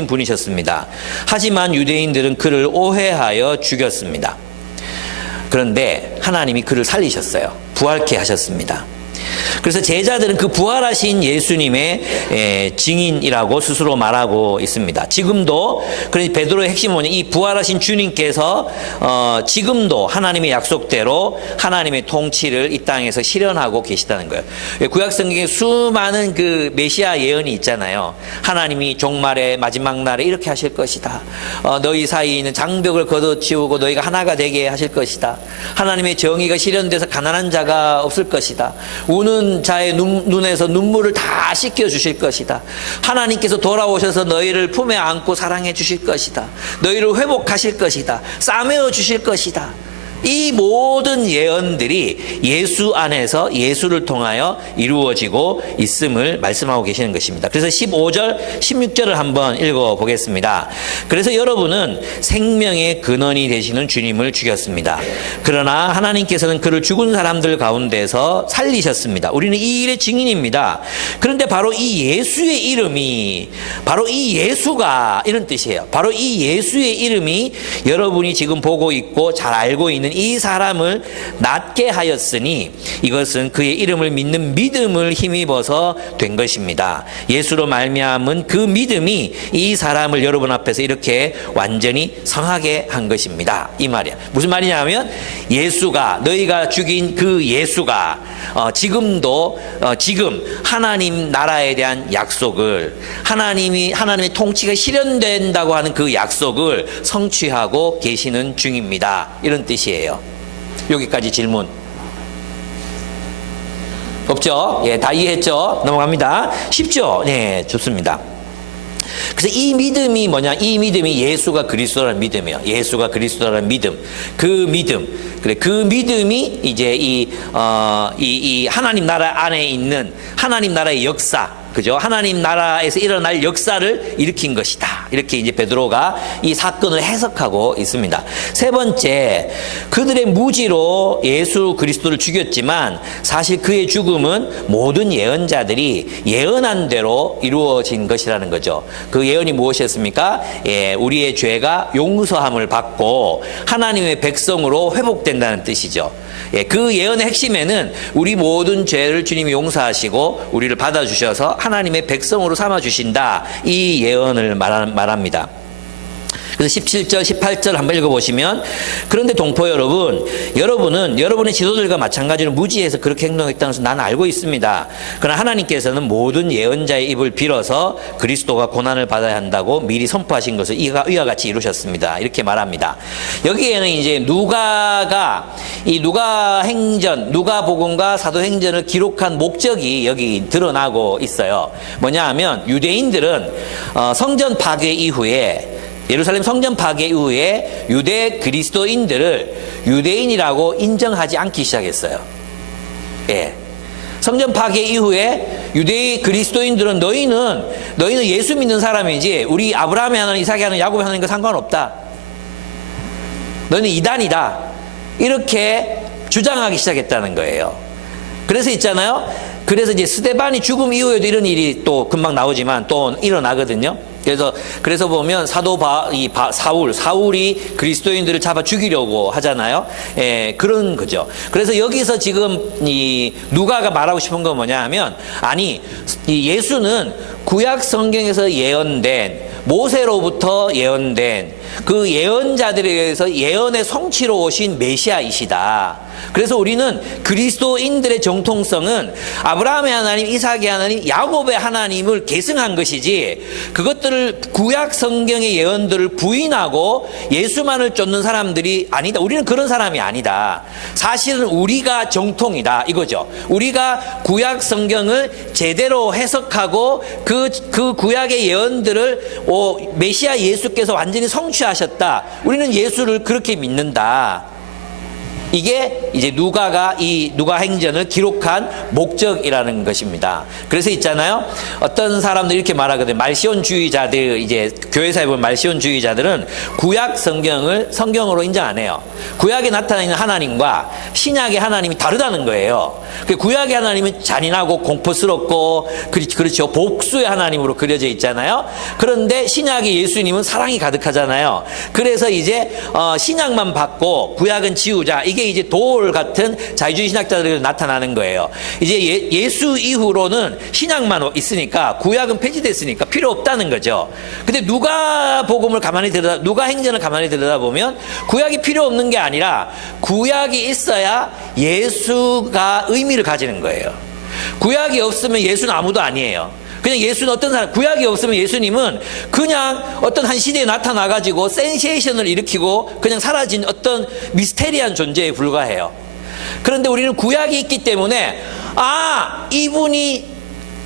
분이셨습니다. 하지만 유대인들은 그를 오해하여 죽였습니다. 그런데 하나님이 그를 살리셨어요. 부활케 하셨습니다. 그래서 제자들은 그 부활하신 예수님의 증인이라고 스스로 말하고 있습니다. 지금도, 그래서 베드로의 핵심은 뭐냐, 이 부활하신 주님께서 지금도 하나님의 약속대로 하나님의 통치를 이 땅에서 실현하고 계시다는 거예요. 구약 성경에 수많은 그 메시아 예언이 있잖아요. 하나님이 종말의 마지막 날에 이렇게 하실 것이다. 너희 사이에 있는 장벽을 걷어치우고 너희가 하나가 되게 하실 것이다. 하나님의 정의가 실현돼서 가난한 자가 없을 것이다. 우는 자의 눈에서 눈물을 다 씻겨 주실 것이다. 하나님께서 돌아오셔서 너희를 품에 안고 사랑해 주실 것이다. 너희를 회복하실 것이다. 싸매어 주실 것이다. 이 모든 예언들이 예수 안에서, 예수를 통하여 이루어지고 있음을 말씀하고 계시는 것입니다. 그래서 15절, 16절을 한번 읽어보겠습니다. 그래서 여러분은 생명의 근원이 되시는 주님을 죽였습니다. 그러나 하나님께서는 그를 죽은 사람들 가운데서 살리셨습니다. 우리는 이 일의 증인입니다. 그런데 바로 이 예수의 이름이, 바로 이 예수가, 이런 뜻이에요. 바로 이 예수의 이름이 여러분이 지금 보고 있고 잘 알고 있는 이 사람을 낫게 하였으니 이것은 그의 이름을 믿는 믿음을 힘입어서 된 것입니다. 예수로 말미암은 그 믿음이 이 사람을 여러분 앞에서 이렇게 완전히 성하게 한 것입니다. 이 말이야. 무슨 말이냐면 예수가, 너희가 죽인 그 예수가 지금 하나님 나라에 대한 약속을, 하나님의 통치가 실현된다고 하는 그 약속을 성취하고 계시는 중입니다. 이런 뜻이에요. 여기까지 질문 없죠? 예, 다 이해했죠? 넘어갑니다. 쉽죠? 네, 좋습니다. 그래서 이 믿음이 뭐냐? 이 믿음이 예수가 그리스도라는 믿음이에요. 예수가 그리스도라는 믿음. 그 믿음. 그래, 그 믿음이 이제 이 하나님 나라 안에 있는 하나님 나라의 역사, 그죠? 하나님 나라에서 일어날 역사를 일으킨 것이다. 이렇게 이제 베드로가 이 사건을 해석하고 있습니다. 세 번째, 그들의 무지로 예수 그리스도를 죽였지만 사실 그의 죽음은 모든 예언자들이 예언한 대로 이루어진 것이라는 거죠. 그 예언이 무엇이었습니까? 예, 우리의 죄가 용서함을 받고 하나님의 백성으로 회복된다는 뜻이죠. 예, 그 예언의 핵심에는 우리 모든 죄를 주님이 용서하시고 우리를 받아주셔서 하나님의 백성으로 삼아주신다. 이 예언을 말합니다. 그래서 17절, 18절 한번 읽어보시면, 그런데 동포 여러분은 여러분의 지도들과 마찬가지로 무지해서 그렇게 행동했다는 것을 나는 알고 있습니다. 그러나 하나님께서는 모든 예언자의 입을 빌어서 그리스도가 고난을 받아야 한다고 미리 선포하신 것을 이와 같이 이루셨습니다. 이렇게 말합니다. 여기에는 이제 누가가 이 누가복음과 사도행전을 기록한 목적이 여기 드러나고 있어요. 뭐냐 하면 유대인들은 성전 파괴 이후에, 예루살렘 성전 파괴 이후에 유대 그리스도인들을 유대인이라고 인정하지 않기 시작했어요. 예. 성전 파괴 이후에 유대 그리스도인들은 너희는 예수 믿는 사람이지 우리 아브라함의 하나님, 이삭의 하나님, 야곱의 하나님과 상관없다. 너희는 이단이다. 이렇게 주장하기 시작했다는 거예요. 그래서 있잖아요. 그래서 이제 스데반이 죽음 이후에도 이런 일이 또 금방 나오지만 또 일어나거든요. 그래서 보면 사울이 그리스도인들을 잡아 죽이려고 하잖아요. 예, 그런 거죠. 그래서 여기서 지금 이 누가가 말하고 싶은 건 뭐냐 하면, 아니, 이 예수는 구약 성경에서 예언된, 모세로부터 예언된 그 예언자들에 의해서 예언의 성취로 오신 메시아이시다. 그래서 우리는 그리스도인들의 정통성은 아브라함의 하나님, 이삭의 하나님, 야곱의 하나님을 계승한 것이지, 그것들을 구약 성경의 예언들을 부인하고 예수만을 쫓는 사람들이 아니다. 우리는 그런 사람이 아니다. 사실은 우리가 정통이다, 이거죠. 우리가 구약 성경을 제대로 해석하고 그 구약의 예언들을 메시아 예수께서 완전히 성취하셨다. 우리는 예수를 그렇게 믿는다. 이게 이제 누가가 이 누가행전을 기록한 목적이라는 것입니다. 그래서 있잖아요. 어떤 사람들이 이렇게 말하거든요. 말시온주의자들, 이제 교회사에 보면 말시온주의자들은 구약 성경을 성경으로 인정 안 해요. 구약에 나타나 있는 하나님과 신약의 하나님이 다르다는 거예요. 구약의 하나님은 잔인하고 공포스럽고, 그렇죠. 복수의 하나님으로 그려져 있잖아요. 그런데 신약의 예수님은 사랑이 가득하잖아요. 그래서 이제 신약만 받고 구약은 지우자. 이게 그게 이제 돌 같은 자유주의 신학자들에게 나타나는 거예요. 이제 예수 이후로는 신약만 있으니까 구약은 폐지됐으니까 필요 없다는 거죠. 근데 누가 행전을 가만히 들여다보면 구약이 필요 없는 게 아니라 구약이 있어야 예수가 의미를 가지는 거예요. 구약이 없으면 예수는 아무도 아니에요. 그냥 예수는 어떤 사람, 구약이 없으면 예수님은 그냥 어떤 한 시대에 나타나가지고 센세이션을 일으키고 그냥 사라진 어떤 미스테리한 존재에 불과해요. 그런데 우리는 구약이 있기 때문에 이분이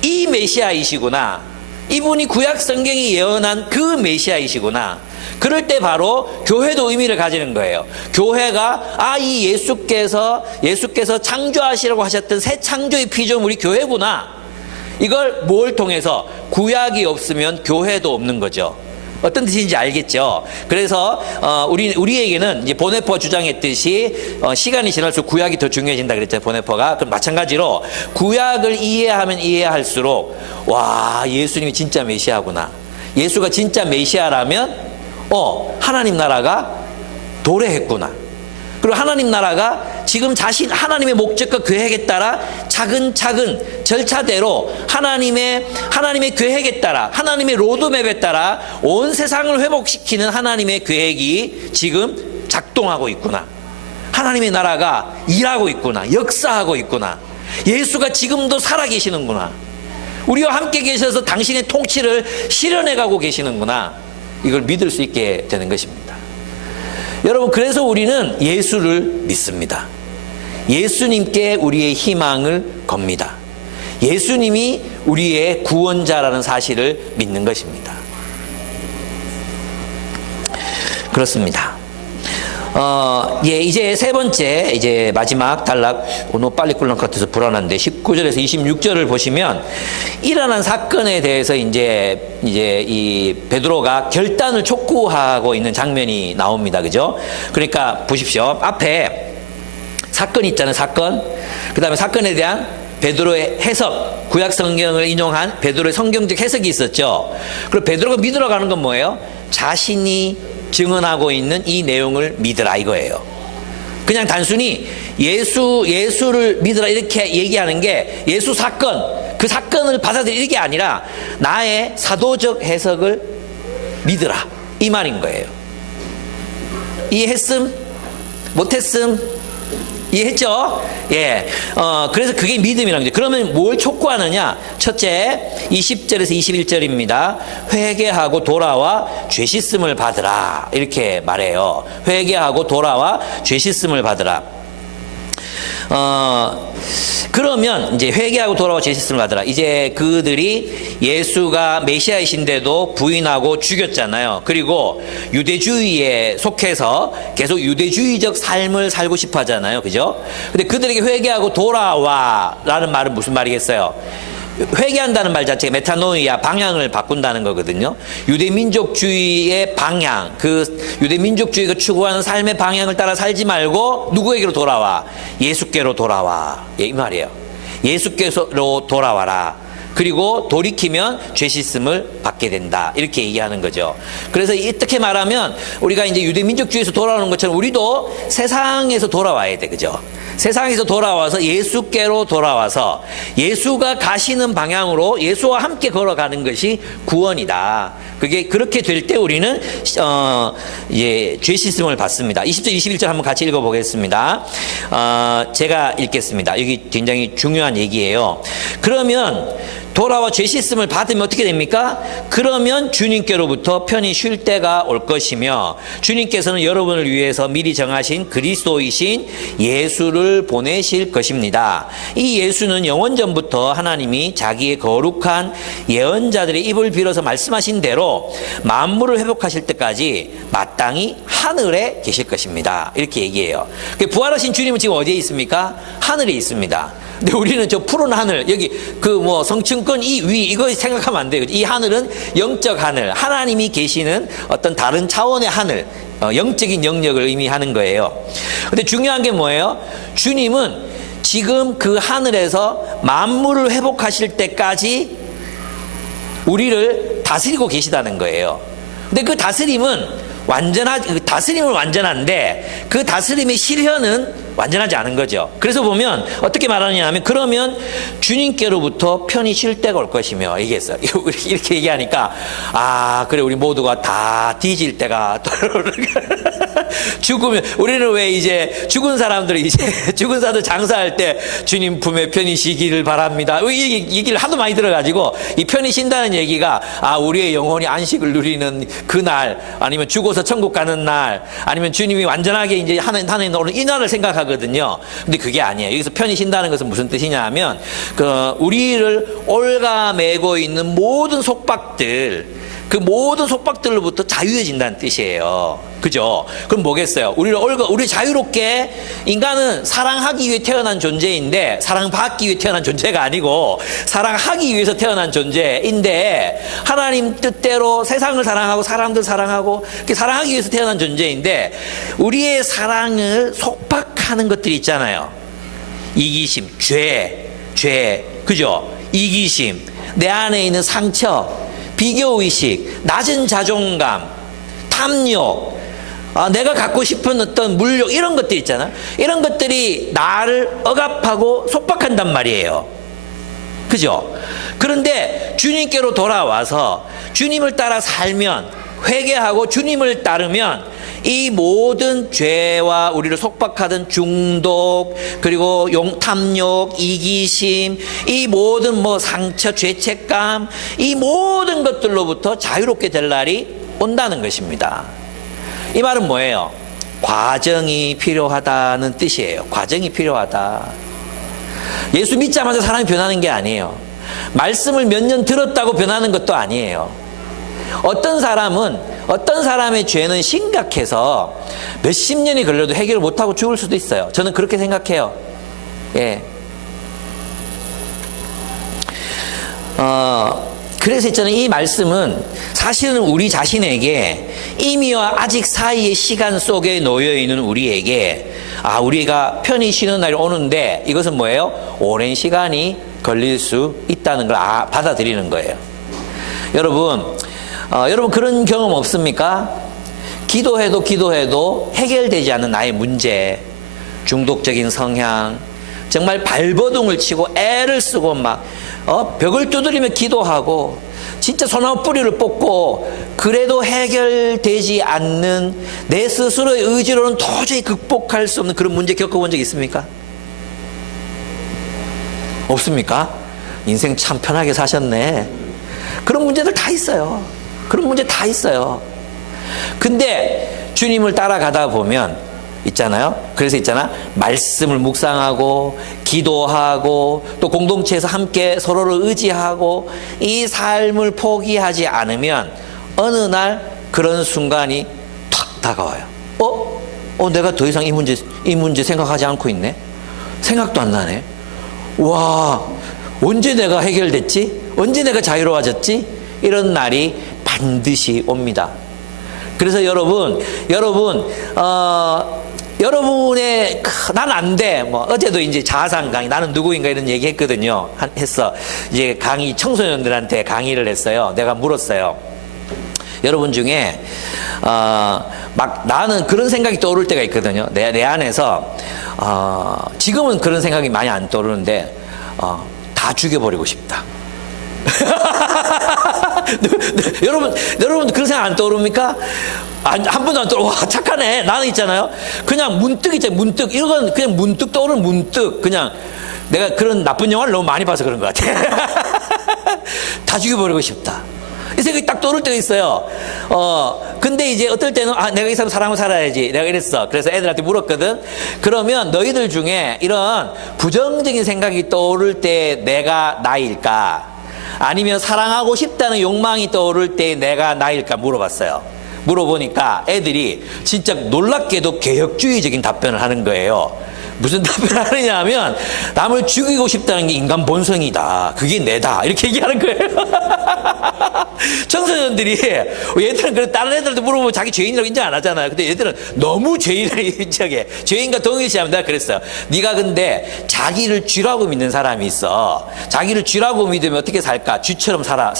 이 메시아이시구나, 이분이 구약 성경이 예언한 그 메시아이시구나. 그럴 때 바로 교회도 의미를 가지는 거예요. 교회가 이 예수께서 창조하시라고 하셨던 새 창조의 피조물이 교회구나. 이걸 뭘 통해서? 구약이 없으면 교회도 없는 거죠. 어떤 뜻인지 알겠죠? 그래서 우리에게는 이제 보네퍼가 주장했듯이 시간이 지날수록 구약이 더 중요해진다 그랬잖아요. 보네퍼가. 그럼 마찬가지로 구약을 이해하면 이해할수록 예수님이 진짜 메시아구나. 예수가 진짜 메시아라면 하나님 나라가 도래했구나. 그리고 하나님 나라가 지금 하나님의 목적과 계획에 따라 차근차근 절차대로 하나님의 계획에 따라, 하나님의 로드맵에 따라 온 세상을 회복시키는 하나님의 계획이 지금 작동하고 있구나. 하나님의 나라가 일하고 있구나. 역사하고 있구나. 예수가 지금도 살아계시는구나. 우리와 함께 계셔서 당신의 통치를 실현해가고 계시는구나. 이걸 믿을 수 있게 되는 것입니다. 여러분, 그래서 우리는 예수를 믿습니다. 예수님께 우리의 희망을 겁니다. 예수님이 우리의 구원자라는 사실을 믿는 것입니다. 그렇습니다. 이제 세 번째, 이제 마지막 단락, 오늘 빨리 꿀렁 것 같아서 불안한데, 19절에서 26절을 보시면, 일어난 사건에 대해서 이제 이 베드로가 결단을 촉구하고 있는 장면이 나옵니다. 그죠? 그러니까 보십시오. 앞에 사건 있잖아요. 사건. 그 다음에 사건에 대한 베드로의 해석, 구약 성경을 인용한 베드로의 성경적 해석이 있었죠. 그리고 베드로가 믿으러 가는 건 뭐예요? 자신이 증언하고 있는 이 내용을 믿으라 이거예요. 그냥 단순히 예수를 믿으라 이렇게 얘기하는 게 예수 사건, 그 사건을 받아들이는 게 아니라 나의 사도적 해석을 믿으라 이 말인 거예요. 이해했음? 못했음? 이해했죠? 그래서 그게 믿음이라는 거죠. 그러면 뭘 촉구하느냐? 첫째, 20절에서 21절입니다. 회개하고 돌아와 죄 씻음을 받으라. 이렇게 말해요. 회개하고 돌아와 죄 씻음을 받으라. 그러면 이제 회개하고 돌아와 죄 씻음을 받으라. 이제 그들이 예수가 메시아이신데도 부인하고 죽였잖아요. 그리고 유대주의에 속해서 계속 유대주의적 삶을 살고 싶어 하잖아요. 그죠? 근데 그들에게 회개하고 돌아와 라는 말은 무슨 말이겠어요? 회개한다는 말 자체가 메타노이아, 방향을 바꾼다는 거거든요. 유대민족주의의 방향, 그 유대민족주의가 추구하는 삶의 방향을 따라 살지 말고 누구에게로 돌아와? 예수께로 돌아와. 이 말이에요. 예수께로 돌아와라. 그리고 돌이키면 죄 씻음을 받게 된다. 이렇게 얘기하는 거죠. 그래서 어떻게 말하면 우리가 이제 유대민족주의에서 돌아오는 것처럼 우리도 세상에서 돌아와야 돼. 그죠? 세상에서 돌아와서 예수께로 돌아와서 예수가 가시는 방향으로 예수와 함께 걸어가는 것이 구원이다. 그게 그렇게 될 때 우리는 죄 씻음을 받습니다. 20절 21절 한번 같이 읽어보겠습니다. 제가 읽겠습니다. 여기 굉장히 중요한 얘기예요. 그러면 돌아와 죄 씻음을 받으면 어떻게 됩니까? 그러면 주님께로부터 편히 쉴 때가 올 것이며 주님께서는 여러분을 위해서 미리 정하신 그리스도이신 예수를 보내실 것입니다. 이 예수는 영원전부터 하나님이 자기의 거룩한 예언자들의 입을 빌어서 말씀하신 대로 만물을 회복하실 때까지 마땅히 하늘에 계실 것입니다. 이렇게 얘기해요. 부활하신 주님은 지금 어디에 있습니까? 하늘에 있습니다. 근데 우리는 저 푸른 하늘, 여기 성층권 이 위, 이거 생각하면 안 돼요. 이 하늘은 영적 하늘, 하나님이 계시는 어떤 다른 차원의 하늘, 영적인 영역을 의미하는 거예요. 근데 중요한 게 뭐예요? 주님은 지금 그 하늘에서 만물을 회복하실 때까지 우리를 다스리고 계시다는 거예요. 근데 그 다스림은 다스림은 완전한데 그 다스림의 실현은 완전하지 않은 거죠. 그래서 보면 어떻게 말하느냐 하면, 그러면 주님께로부터 편히 쉴 때가 올 것이며 얘기했어요. 이렇게 얘기하니까 그래, 우리 모두가 다 뒤질 때가 죽으면, 우리는 왜 이제 죽은 사람들이 이제 죽은 사람들 장사할 때 주님 품에 편히 쉬기를 바랍니다, 이 얘기를 하도 많이 들어가지고, 이 편히 쉰다는 얘기가 우리의 영혼이 안식을 누리는 그날, 아니면 죽어서 천국 가는 날, 아니면 주님이 완전하게 이제 하나님 오는 이 날을 생각하거든요. 근데 그게 아니에요. 여기서 편히 쉰다는 것은 무슨 뜻이냐 하면, 우리를 올가매고 있는 모든 속박들, 그 모든 속박들로부터 자유해진다는 뜻이에요. 그죠? 그럼 뭐겠어요? 우리 자유롭게, 인간은 사랑하기 위해 태어난 존재인데 사랑받기 위해 태어난 존재가 아니고 사랑하기 위해서 태어난 존재인데, 하나님 뜻대로 세상을 사랑하고 사람들 사랑하고 사랑하기 위해서 태어난 존재인데, 우리의 사랑을 속박하는 것들이 있잖아요. 이기심, 죄, 그죠? 이기심, 내 안에 있는 상처, 비교의식, 낮은 자존감, 탐욕, 내가 갖고 싶은 어떤 물욕, 이런 것들 있잖아. 이런 것들이 나를 억압하고 속박한단 말이에요. 그죠? 그런데 주님께로 돌아와서 주님을 따라 살면, 회개하고 주님을 따르면 이 모든 죄와 우리를 속박하던 중독, 그리고 탐욕, 이기심, 이 모든 상처, 죄책감, 이 모든 것들로부터 자유롭게 될 날이 온다는 것입니다. 이 말은 뭐예요? 과정이 필요하다는 뜻이에요. 과정이 필요하다. 예수 믿자마자 사람이 변하는 게 아니에요. 말씀을 몇 년 들었다고 변하는 것도 아니에요. 어떤 사람의 죄는 심각해서 몇십 년이 걸려도 해결을 못하고 죽을 수도 있어요. 저는 그렇게 생각해요. 예. 그래서 있잖아요. 이 말씀은 사실은 우리 자신에게, 이미와 아직 사이의 시간 속에 놓여있는 우리에게, 우리가 편히 쉬는 날이 오는데 이것은 뭐예요? 오랜 시간이 걸릴 수 있다는 걸 받아들이는 거예요. 여러분 그런 경험 없습니까? 기도해도 해결되지 않는 나의 문제, 중독적인 성향, 정말 발버둥을 치고 애를 쓰고 벽을 두드리며 기도하고 진짜 소나무 뿌리를 뽑고 그래도 해결되지 않는 내 스스로의 의지로는 도저히 극복할 수 없는 그런 문제 겪어본 적 있습니까? 없습니까? 인생 참 편하게 사셨네. 그런 문제들 다 있어요. 그런 문제 다 있어요. 근데 주님을 따라가다 보면 있잖아요. 그래서 말씀을 묵상하고 기도하고 또 공동체에서 함께 서로를 의지하고 이 삶을 포기하지 않으면 어느 날 그런 순간이 탁 다가와요. 내가 더 이상 이 문제 생각하지 않고 있네. 생각도 안 나네. 와, 언제 내가 해결됐지? 언제 내가 자유로워졌지? 이런 날이 반드시 옵니다. 그래서 여러분의 난 안 돼. 어제도 이제 자아상 강의, 나는 누구인가 이런 얘기 했거든요. 이제 청소년들한테 강의를 했어요. 내가 물었어요. 여러분 중에 나는 그런 생각이 떠오를 때가 있거든요. 내 안에서 지금은 그런 생각이 많이 안 떠오르는데 다 죽여버리고 싶다. 여러분 그런 생각 안 떠오릅니까? 한 번도 안 떠오르. 와, 착하네. 나는 있잖아요. 그냥 문득 이건 그냥 문득 떠오르는 문득. 그냥 내가 그런 나쁜 영화를 너무 많이 봐서 그런 것 같아. 다 죽여버리고 싶다. 이 생각이 딱 떠오를 때가 있어요. 근데 이제 어떨 때는 내가 이 사람 사랑하고 살아야지. 내가 이랬어. 그래서 애들한테 물었거든. 그러면 너희들 중에 이런 부정적인 생각이 떠오를 때 내가 나일까? 아니면 사랑하고 싶다는 욕망이 떠오를 때 내가 나일까 물어봤어요. 물어보니까 애들이 진짜 놀랍게도 개혁주의적인 답변을 하는 거예요. 무슨 답변을 하느냐 하면 남을 죽이고 싶다는 게 인간 본성이다. 그게 내다. 이렇게 얘기하는 거예요. 청소년들이 얘들은 그래 다른 애들도 물어보면 자기 죄인이라고 인정 안 하잖아요. 근데 얘들은 너무 죄인을 인정해. 죄인과 동일시하면 내가 그랬어요. 네가 근데 자기를 쥐라고 믿는 사람이 있어. 자기를 쥐라고 믿으면 어떻게 살까? 쥐처럼 살아.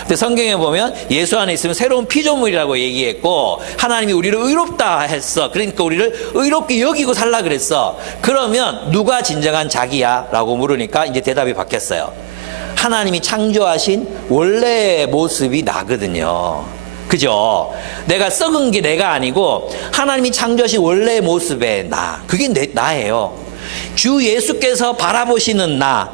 근데 성경에 보면 예수 안에 있으면 새로운 피조물이라고 얘기했고 하나님이 우리를 의롭다 했어. 그러니까 우리를 의롭게 여기고 살라 그랬어. 그러면 누가 진정한 자기야? 라고 물으니까 이제 대답이 바뀌었어요. 하나님이 창조하신 원래의 모습이 나거든요. 그죠? 내가 썩은 게 내가 아니고 하나님이 창조하신 원래의 모습의 나. 그게 나예요. 주 예수께서 바라보시는 나.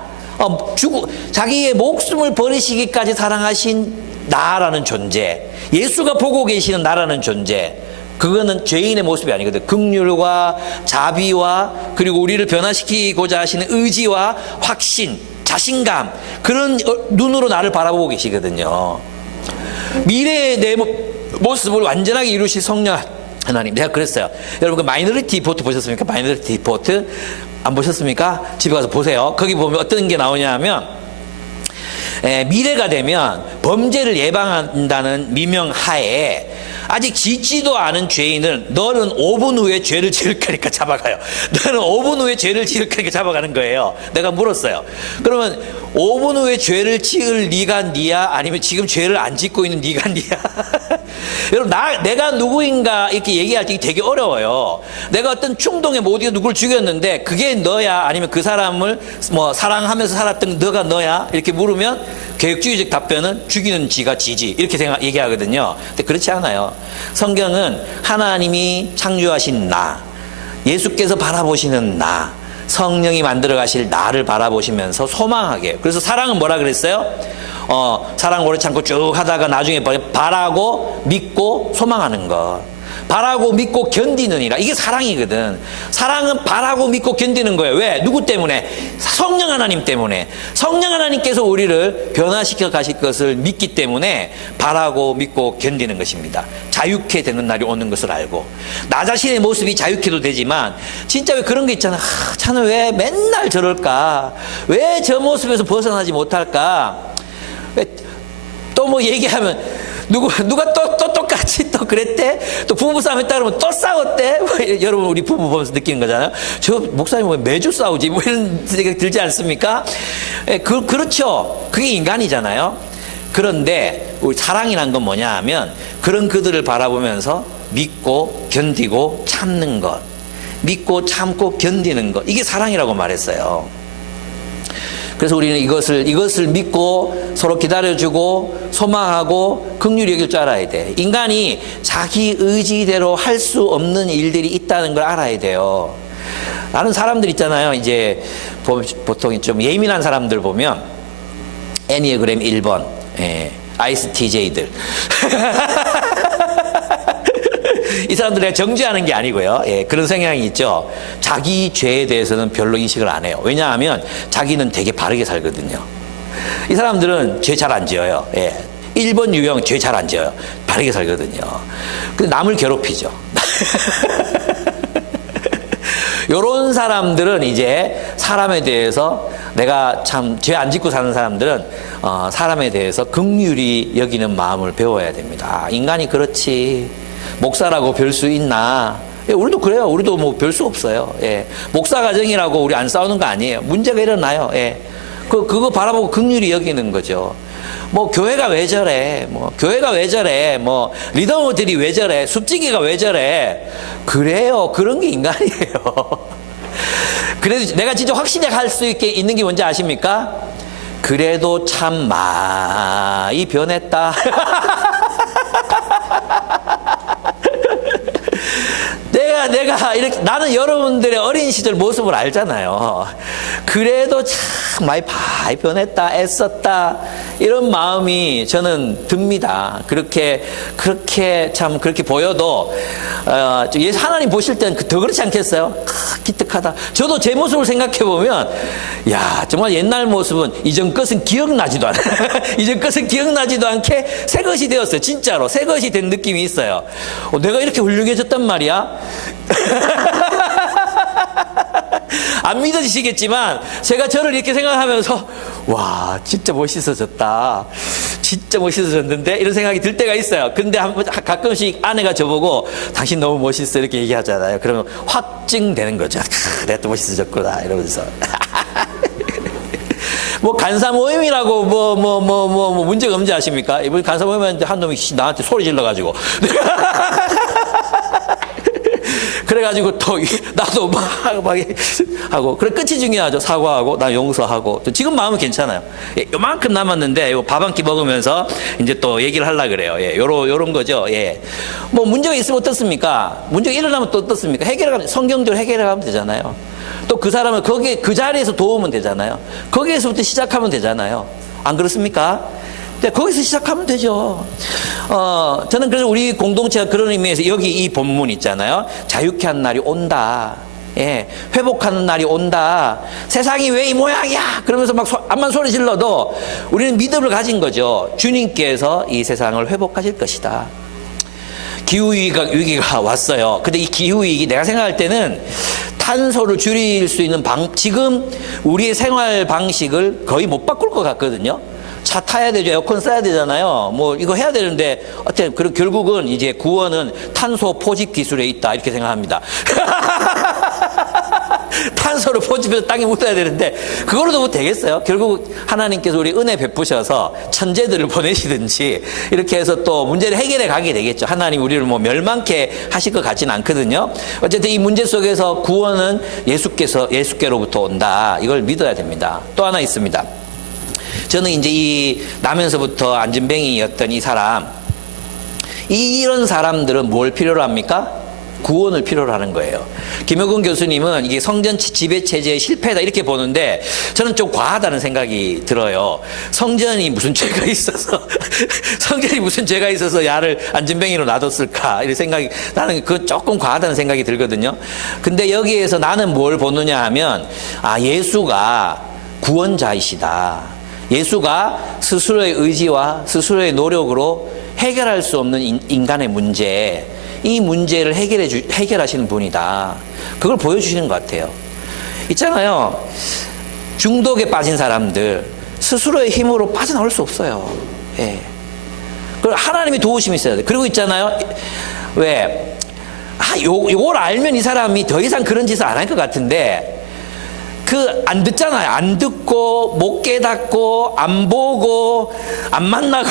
자기의 목숨을 버리시기까지 사랑하신 나라는 존재. 예수가 보고 계시는 나라는 존재. 그거는 죄인의 모습이 아니거든. 긍휼과 자비와 그리고 우리를 변화시키고자 하시는 의지와 확신, 자신감, 그런 눈으로 나를 바라보고 계시거든요. 미래의 내 모습을 완전하게 이루실 성령 하나님. 내가 그랬어요. 여러분 그 마이너리티 리포트 보셨습니까? 마이너리티 리포트 안 보셨습니까? 집에 가서 보세요. 거기 보면 어떤 게 나오냐 하면 미래가 되면 범죄를 예방한다는 미명하에 아직 짓지도 않은 죄인을 너는 5분 후에 죄를 지을 거니까 잡아가요. 너는 5분 후에 죄를 지을 거니까 잡아가는 거예요. 내가 물었어요. 그러면 5분 후에 죄를 지을 네가 니야? 아니면 지금 죄를 안 짓고 있는 네가 니야? 여러분 내가 누구인가 이렇게 얘기할 때 되게 어려워요. 내가 어떤 충동에 못 이겨 누굴 죽였는데 그게 너야? 아니면 그 사람을 뭐 사랑하면서 살았던 너가 너야? 이렇게 물으면 계획주의적 답변은 죽이는 지가 지지 이렇게 얘기하거든요. 근데 그렇지 않아요. 성경은 하나님이 창조하신 나, 예수께서 바라보시는 나, 성령이 만들어 가실 나를 바라보시면서 소망하게. 그래서 사랑은 뭐라 그랬어요? 사랑 오래 참고 쭉 하다가 나중에 바라고 믿고 소망하는 것. 바라고 믿고 견디느니라. 이게 사랑이거든. 사랑은 바라고 믿고 견디는 거예요. 왜? 누구 때문에? 성령 하나님 때문에. 성령 하나님께서 우리를 변화시켜 가실 것을 믿기 때문에 바라고 믿고 견디는 것입니다. 자유케 되는 날이 오는 것을 알고. 나 자신의 모습이 자유케도 되지만 진짜 왜 그런 게 있잖아. 자는 왜 맨날 저럴까? 왜 저 모습에서 벗어나지 못할까? 또 뭐 얘기하면 누가 또 똑같이 또 그랬대? 또 부부싸움 했다 그러면 또 싸웠대? 뭐 여러분 우리 부부 보면서 느끼는 거잖아요. 저 목사님 왜 매주 싸우지? 뭐 이런 생각 들지 않습니까? 그렇죠. 그게 인간이잖아요. 그런데 우리 사랑이란 건 뭐냐 하면 그런 그들을 바라보면서 믿고 견디고 참는 것. 믿고 참고 견디는 것. 이게 사랑이라고 말했어요. 그래서 우리는 이것을 믿고 서로 기다려주고 소망하고 긍휼히 여길 줄 알아야 돼. 인간이 자기 의지대로 할 수 없는 일들이 있다는 걸 알아야 돼요. 나는 사람들 있잖아요. 이제 보통 좀 예민한 사람들 보면 애니어그램 1번, ISTJ들. 이 사람들 내가 정죄하는 게 아니고요. 그런 성향이 있죠. 자기 죄에 대해서는 별로 인식을 안 해요. 왜냐하면 자기는 되게 바르게 살거든요. 이 사람들은 죄 잘 안 지어요. 1번 유형 죄 잘 안 지어요. 바르게 살거든요. 근데 남을 괴롭히죠. 요런 사람들은 이제 사람에 대해서 내가 참 죄 안 짓고 사는 사람들은 사람에 대해서 긍휼히 여기는 마음을 배워야 됩니다. 인간이 그렇지. 목사라고 별 수 있나? 우리도 그래요. 우리도 뭐 별 수 없어요. 목사 가정이라고 우리 안 싸우는 거 아니에요. 문제가 일어나요. 그거 바라보고 긍휼히 여기는 거죠. 뭐 교회가 왜 저래? 뭐 교회가 왜 저래? 뭐 리더들이 왜 저래? 숲지기가 왜 저래? 그래요. 그런 게 인간이에요. 그래도 내가 진짜 확신하게 할 수 있게 있는 게 뭔지 아십니까? 그래도 참 많이 변했다. 내가 이렇게 나는 여러분들의 어린 시절 모습을 알잖아요. 그래도 참 많이 변했다, 애썼다 이런 마음이 저는 듭니다. 그렇게 참 그렇게 보여도 하나님 보실 때는 더 그렇지 않겠어요? 기특하다. 저도 제 모습을 생각해 보면 야 정말 옛날 모습은 이전 것은 기억나지도 않아. 이전 것은 기억나지도 않게 새 것이 되었어요. 진짜로 새 것이 된 느낌이 있어요. 내가 이렇게 훌륭해졌단 말이야. 안 믿어지시겠지만 제가 저를 이렇게 생각하면서 와 진짜 멋있어졌다. 진짜 멋있어졌는데 이런 생각이 들 때가 있어요. 근데 가끔씩 아내가 저보고 당신 너무 멋있어 이렇게 얘기하잖아요. 그러면 확증되는 거죠. 내가 또 멋있어졌구나 이러면서. 뭐 간사 모임이라고 뭐 문제가 없는지 아십니까? 이번 간사 모임에 한 놈이 나한테 소리 질러가지고 그래가지고 또 나도 막 하고 그래 끝이 중요하죠. 사과하고 나 용서하고 지금 마음은 괜찮아요. 예, 요만큼 남았는데 밥 한 끼 먹으면서 이제 또 얘기를 하려고 그래요. 예, 요런 거죠. 예. 뭐 문제가 있으면 어떻습니까? 문제가 일어나면 또 어떻습니까? 해결하면 성경대로 해결하면 되잖아요. 또 그 사람을 거기에 그 자리에서 도우면 되잖아요. 거기에서부터 시작하면 되잖아요. 안 그렇습니까? 네, 거기서 시작하면 되죠. 저는 그래서 우리 공동체가 그런 의미에서 여기 이 본문 있잖아요. 자유케 한 날이 온다. 예, 회복하는 날이 온다. 세상이 왜 이 모양이야? 그러면서 막 암만 소리 질러도 우리는 믿음을 가진 거죠. 주님께서 이 세상을 회복하실 것이다. 기후위기가 왔어요. 근데 이 기후위기 내가 생각할 때는 탄소를 줄일 수 있는 지금 우리의 생활 방식을 거의 못 바꿀 것 같거든요. 차 타야 되죠. 에어컨 써야 되잖아요. 뭐 이거 해야 되는데 어쨌든 결국은 이제 구원은 탄소 포집 기술에 있다 이렇게 생각합니다. 탄소를 포집해서 땅에 묻어야 되는데 그걸로도 뭐 되겠어요? 결국 하나님께서 우리 은혜 베푸셔서 천재들을 보내시든지 이렇게 해서 또 문제를 해결해 가게 되겠죠. 하나님 우리를 뭐 멸망케 하실 것 같지는 않거든요. 어쨌든 이 문제 속에서 구원은 예수께로부터 온다. 이걸 믿어야 됩니다. 또 하나 있습니다. 저는 이제 이 나면서부터 안진뱅이였던 이 사람, 이런 사람들은 뭘 필요로 합니까? 구원을 필요로 하는 거예요. 김효근 교수님은 이게 성전 지배체제의 실패다 이렇게 보는데 저는 좀 과하다는 생각이 들어요. 성전이 무슨 죄가 있어서 성전이 무슨 죄가 있어서 야를 안진뱅이로 놔뒀을까 이런 생각이 나는 그 조금 과하다는 생각이 들거든요. 근데 여기에서 나는 뭘 보느냐 하면 예수가 구원자이시다. 예수가 스스로의 의지와 스스로의 노력으로 해결할 수 없는 인간의 문제, 이 문제를 해결하시는 분이다. 그걸 보여주시는 것 같아요. 있잖아요. 중독에 빠진 사람들 스스로의 힘으로 빠져나올 수 없어요. 예. 그리고 하나님의 도우심이 있어야 돼. 그리고 있잖아요. 왜? 요걸 알면 이 사람이 더 이상 그런 짓을 안 할 것 같은데 안 듣잖아요. 안 듣고 못 깨닫고 안 보고 안 만나고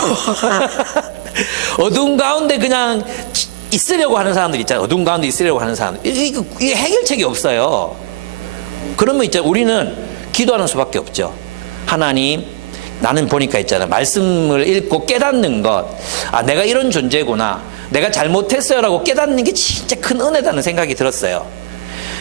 어두운 가운데 그냥 있으려고 하는 사람들 있잖아요. 어두운 가운데 있으려고 하는 사람들. 이게 해결책이 없어요. 그러면 있잖아요. 우리는 기도하는 수밖에 없죠. 하나님, 나는 보니까 있잖아요. 말씀을 읽고 깨닫는 것. 내가 이런 존재구나. 내가 잘못했어요라고 깨닫는 게 진짜 큰 은혜다는 생각이 들었어요.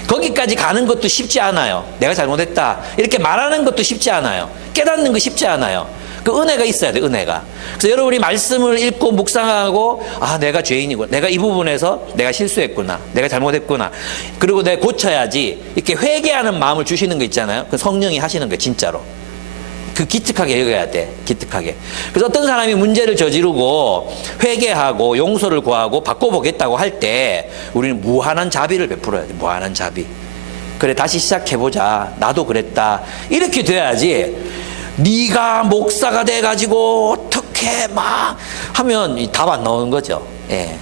거기까지 가는 것도 쉽지 않아요. 내가 잘못했다. 이렇게 말하는 것도 쉽지 않아요. 깨닫는 거 쉽지 않아요. 그 은혜가 있어야 돼, 은혜가. 그래서 여러분이 말씀을 읽고 묵상하고 내가 죄인이고 내가 이 부분에서 내가 실수했구나. 내가 잘못했구나. 그리고 내가 고쳐야지. 이렇게 회개하는 마음을 주시는 거 있잖아요. 그 성령이 하시는 거 진짜로. 기특하게 여겨야 돼. 기특하게. 그래서 어떤 사람이 문제를 저지르고 회개하고 용서를 구하고 바꿔보겠다고 할 때 우리는 무한한 자비를 베풀어야 돼. 무한한 자비. 그래 다시 시작해보자. 나도 그랬다. 이렇게 돼야지. 네가 목사가 돼가지고 어떻게 막 하면 답 안 나오는 거죠. 예.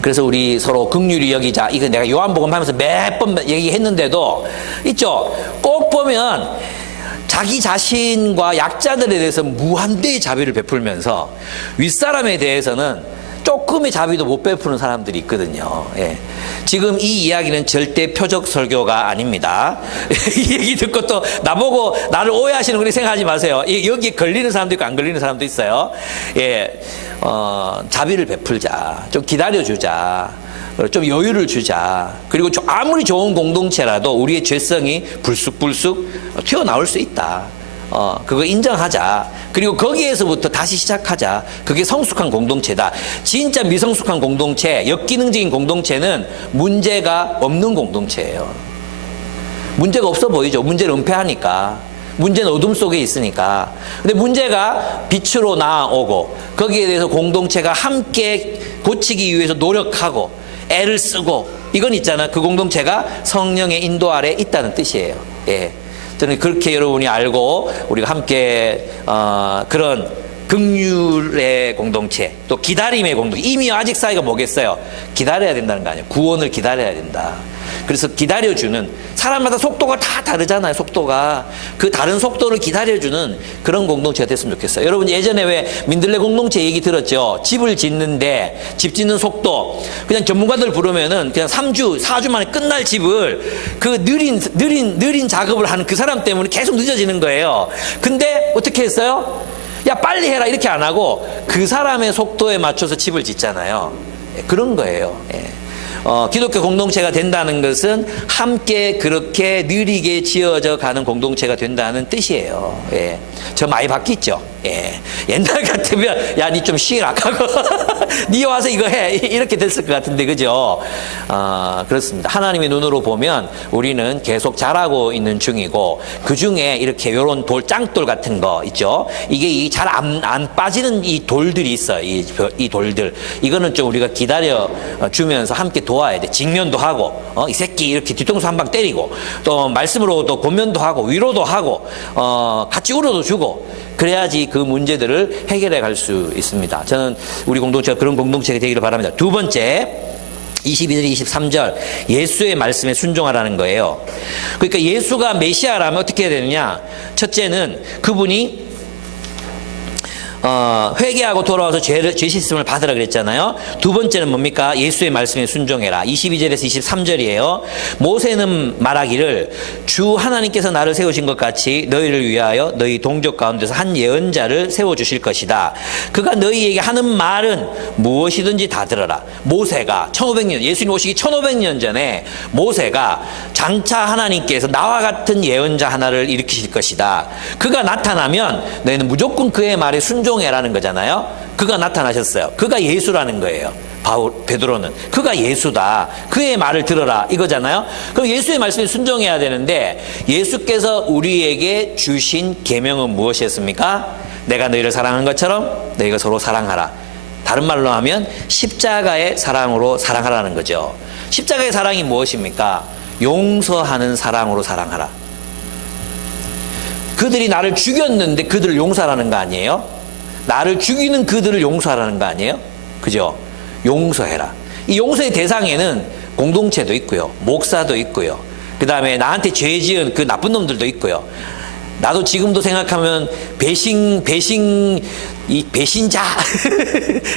그래서 우리 서로 긍휼히 여기자. 이거 내가 요한복음 하면서 몇 번 얘기했는데도 있죠. 꼭 보면 자기 자신과 약자들에 대해서 무한대의 자비를 베풀면서 윗사람에 대해서는 조금의 자비도 못 베푸는 사람들이 있거든요. 예. 지금 이 이야기는 절대 표적 설교가 아닙니다. 이 얘기 듣고 또 나보고 나를 오해하시는 그렇게 생각하지 마세요. 여기에 걸리는 사람도 있고 안 걸리는 사람도 있어요. 예. 자비를 베풀자. 좀 기다려주자. 좀 여유를 주자. 그리고 아무리 좋은 공동체라도 우리의 죄성이 불쑥불쑥 튀어나올 수 있다. 그거 인정하자. 그리고 거기에서부터 다시 시작하자. 그게 성숙한 공동체다. 진짜 미성숙한 공동체, 역기능적인 공동체는 문제가 없는 공동체예요. 문제가 없어 보이죠. 문제를 은폐하니까. 문제는 어둠 속에 있으니까. 근데 문제가 빛으로 나오고 거기에 대해서 공동체가 함께 고치기 위해서 노력하고 애를 쓰고 이건 있잖아. 그 공동체가 성령의 인도 아래 있다는 뜻이에요. 예. 저는 그렇게 여러분이 알고 우리가 함께 그런 긍휼의 공동체, 또 기다림의 공동체. 이미 아직 사이가 뭐겠어요? 기다려야 된다는 거 아니에요. 구원을 기다려야 된다. 그래서 기다려주는, 사람마다 속도가 다 다르잖아요. 속도가. 그 다른 속도를 기다려주는 그런 공동체가 됐으면 좋겠어요. 여러분 예전에 왜 민들레 공동체 얘기 들었죠? 집을 짓는데 집 짓는 속도, 그냥 전문가들 부르면은 그냥 3주, 4주 만에 끝날 집을 그 느린 작업을 하는 그 사람 때문에 계속 늦어지는 거예요. 근데 어떻게 했어요? 야, 빨리 해라 이렇게 안 하고 그 사람의 속도에 맞춰서 집을 짓잖아요. 그런 거예요. 예. 기독교 공동체가 된다는 것은 함께 그렇게 느리게 지어져 가는 공동체가 된다는 뜻이에요. 예. 저 많이 바뀌었죠. 예. 옛날 같으면 야, 니 좀 쉬라 하고 니 와서 이거 해 이렇게 됐을 것 같은데, 그죠? 그렇습니다. 하나님의 눈으로 보면 우리는 계속 자라고 있는 중이고, 그 중에 이렇게 요런 짱돌 같은 거 있죠. 이게 잘 안 빠지는 이 돌들이 있어요. 이 돌들. 이거는 좀 우리가 기다려 주면서 함께 도와야 돼. 직면도 하고, 이 새끼 이렇게 뒤통수 한 방 때리고, 또 말씀으로 또 권면도 하고, 위로도 하고, 같이 울어도 주고, 그래야지 그 문제들을 해결해 갈 수 있습니다. 저는 우리 공동체가 그런 공동체가 되기를 바랍니다. 두 번째, 22절, 23절, 예수의 말씀에 순종하라는 거예요. 그러니까 예수가 메시아라면 어떻게 해야 되느냐? 첫째는 그분이 회개하고 돌아와서 죄 씻음을 받으라 그랬잖아요. 두 번째는 뭡니까? 예수의 말씀에 순종해라. 22절에서 23절이에요. 모세는 말하기를 주 하나님께서 나를 세우신 것 같이 너희를 위하여 너희 동족 가운데서 한 예언자를 세워주실 것이다. 그가 너희에게 하는 말은 무엇이든지 다 들어라. 모세가 1500년, 예수님 오시기 1500년 전에 모세가 장차 하나님께서 나와 같은 예언자 하나를 일으키실 것이다. 그가 나타나면 너희는 무조건 그의 말에 순종해라는 거잖아요. 그가 나타나셨어요. 그가 예수라는 거예요. 베드로는 그가 예수다. 그의 말을 들어라 이거잖아요. 그럼 예수의 말씀에 순종해야 되는데, 예수께서 우리에게 주신 계명은 무엇이었습니까? 내가 너희를 사랑한 것처럼 너희가 서로 사랑하라. 다른 말로 하면 십자가의 사랑으로 사랑하라는 거죠. 십자가의 사랑이 무엇입니까? 용서하는 사랑으로 사랑하라. 그들이 나를 죽였는데 그들을 용서하라는 거 아니에요? 나를 죽이는 그들을 용서하라는 거 아니에요? 그죠? 용서해라. 이 용서의 대상에는 공동체도 있고요, 목사도 있고요, 그 다음에 나한테 죄 지은 그 나쁜 놈들도 있고요. 나도 지금도 생각하면 이 배신자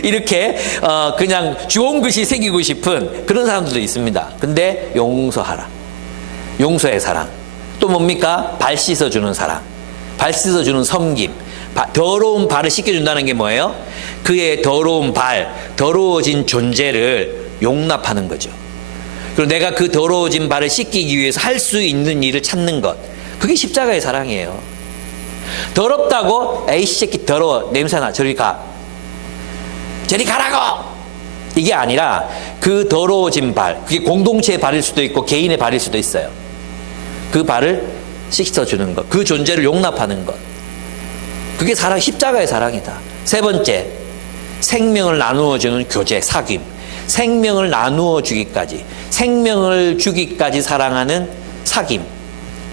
이렇게 그냥 주홍글씨 새기고 싶은 그런 사람들도 있습니다. 근데 용서하라. 용서의 사랑. 또 뭡니까? 발 씻어주는 사랑, 발 씻어주는 섬김. 더러운 발을 씻겨준다는 게 뭐예요? 그의 더러운 발, 더러워진 존재를 용납하는 거죠. 그리고 내가 그 더러워진 발을 씻기기 위해서 할 수 있는 일을 찾는 것, 그게 십자가의 사랑이에요. 더럽다고 에이 새끼 더러워 냄새나 저리 가, 저리 가라고, 이게 아니라 그 더러워진 발, 그게 공동체의 발일 수도 있고 개인의 발일 수도 있어요. 그 발을 씻어주는 것, 그 존재를 용납하는 것, 그게 사랑, 십자가의 사랑이다. 세 번째, 생명을 나누어주는 교제, 사귐. 생명을 나누어 주기까지, 생명을 주기까지 사랑하는 사귐.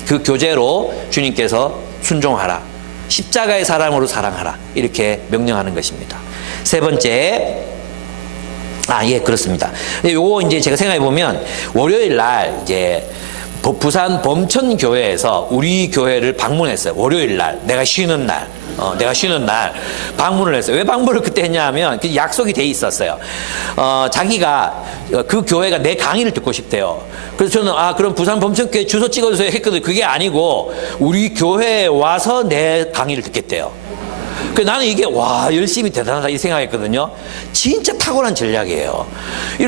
그 교제로 주님께서 순종하라. 십자가의 사랑으로 사랑하라. 이렇게 명령하는 것입니다. 세 번째, 예, 그렇습니다. 요거 이제 제가 생각해 보면 월요일 날 이제 부산 범천교회에서 우리 교회를 방문했어요. 월요일 날, 내가 쉬는 날 방문을 했어요. 왜 방문을 그때 했냐 하면 그 약속이 돼 있었어요. 자기가 그 교회가 내 강의를 듣고 싶대요. 그래서 저는 그럼 부산 범천교회 주소 찍어주세요 했거든요. 그게 아니고 우리 교회에 와서 내 강의를 듣겠대요. 그래서 나는 이게 열심히 대단하다 이 생각했거든요. 진짜 탁월한 전략이에요.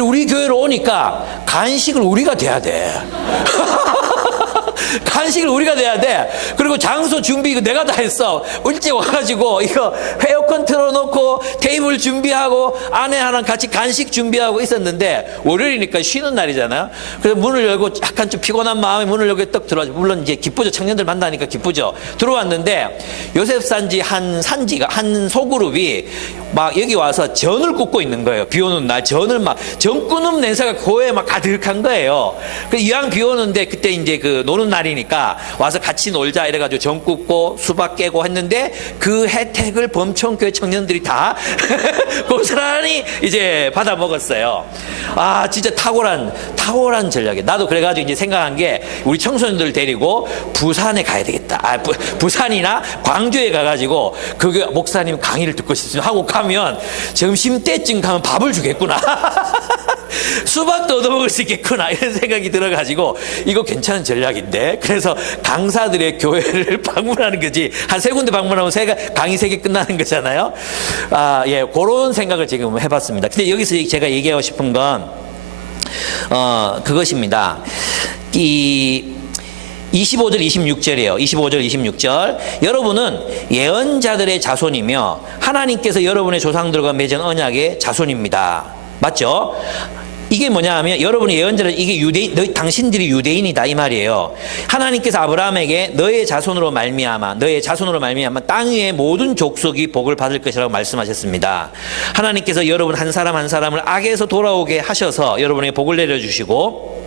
우리 교회로 오니까 간식을 우리가 돼야 돼. 간식을 우리가 돼야 돼. 그리고 장소 준비 이거 내가 다 했어. 일찍 와가지고 이거 에어컨 틀어놓고 테이블 준비하고 아내 하나 같이 간식 준비하고 있었는데, 월요일이니까 쉬는 날이잖아요. 그래서 문을 열고 약간 좀 피곤한 마음에 문을 열고 떡 들어와서, 물론 이제 기쁘죠. 청년들 만나니까 기쁘죠. 들어왔는데 요셉산지 한 소그룹이 막 여기 와서 전을 굽고 있는 거예요. 비 오는 날 전을 막 전 끄는 냄새가 고에 막 가득한 거예요. 그 이왕 비 오는데 그때 이제 그 노는 날이니까 와서 같이 놀자 이래가지고 전 굽고 수박 깨고 했는데 그 혜택을 범청교회 청년들이 다 고스란히 이제 받아 먹었어요. 아 진짜 탁월한 전략이에요. 나도 그래가지고 이제 생각한 게 우리 청소년들 데리고 부산에 가야 되겠다. 부산이나 광주에 가가지고 그 목사님 강의를 듣고 싶습니다 하고 가면 점심 때쯤 가면 밥을 주겠구나. 수박도 얻어먹을 수 있겠구나 이런 생각이 들어가지고 이거 괜찮은 전략인데, 그래서 강사들의 교회를 방문하는 거지 한 3군데 방문하면 강의 3개 끝나는 거잖아요. 예, 그런 생각을 지금 해봤습니다. 근데 여기서 제가 얘기하고 싶은 건 그것입니다. 이 25절 26절이에요. 25절 26절. 여러분은 예언자들의 자손이며 하나님께서 여러분의 조상들과 맺은 언약의 자손입니다. 맞죠? 이게 뭐냐 하면 여러분의 예언자는 이게 당신들이 유대인이다 이 말이에요. 하나님께서 아브라함에게 너의 자손으로 말미암아 땅 위의 모든 족속이 복을 받을 것이라고 말씀하셨습니다. 하나님께서 여러분 한 사람 한 사람을 악에서 돌아오게 하셔서 여러분에게 복을 내려주시고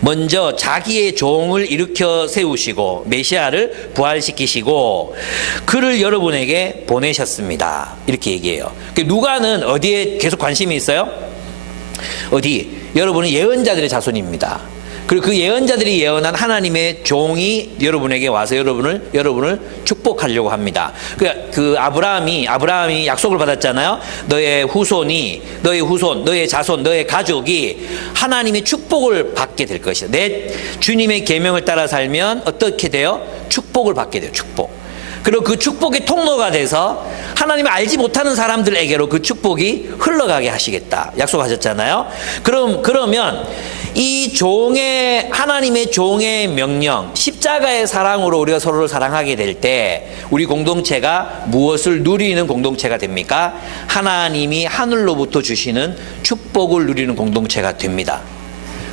먼저 자기의 종을 일으켜 세우시고 메시아를 부활시키시고 그를 여러분에게 보내셨습니다. 이렇게 얘기해요. 누가는 어디에 계속 관심이 있어요? 어디? 여러분은 예언자들의 자손입니다. 그리고 그 예언자들이 예언한 하나님의 종이 여러분에게 와서 여러분을 축복하려고 합니다. 그 아브라함이 약속을 받았잖아요. 너의 후손, 너의 자손, 너의 가족이 하나님의 축복을 받게 될 것이다. 내 주님의 계명을 따라 살면 어떻게 돼요? 축복을 받게 돼요. 축복. 그리고 그 축복의 통로가 돼서 하나님을 알지 못하는 사람들에게로 그 축복이 흘러가게 하시겠다 약속하셨잖아요. 그러면 이 하나님의 종의 명령, 십자가의 사랑으로 우리가 서로를 사랑하게 될 때 우리 공동체가 무엇을 누리는 공동체가 됩니까? 하나님이 하늘로부터 주시는 축복을 누리는 공동체가 됩니다.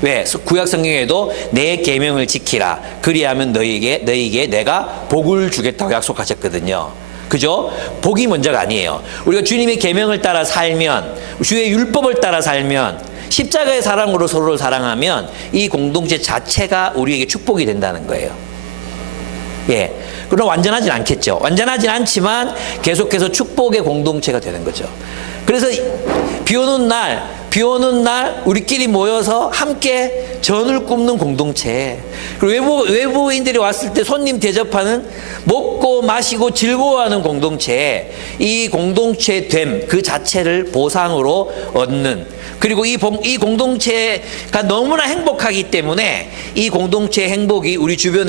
왜? 구약 성경에도 내 계명을 지키라. 그리하면 너희에게 내가 복을 주겠다고 약속하셨거든요. 그죠? 복이 먼저가 아니에요. 우리가 주님의 계명을 따라 살면, 주의 율법을 따라 살면, 십자가의 사랑으로 서로를 사랑하면 이 공동체 자체가 우리에게 축복이 된다는 거예요. 예. 그럼 완전하진 않겠죠. 완전하진 않지만 계속해서 축복의 공동체가 되는 거죠. 그래서 비 오는 날 우리끼리 모여서 함께 전을 굽는 공동체. 그리고 외부인들이 왔을 때 손님 대접하는 먹고 마시고 즐거워하는 공동체. 이 공동체됨 그 자체를 보상으로 얻는. 그리고 이 공동체가 너무나 행복하기 때문에 이 공동체의 행복이 우리 주변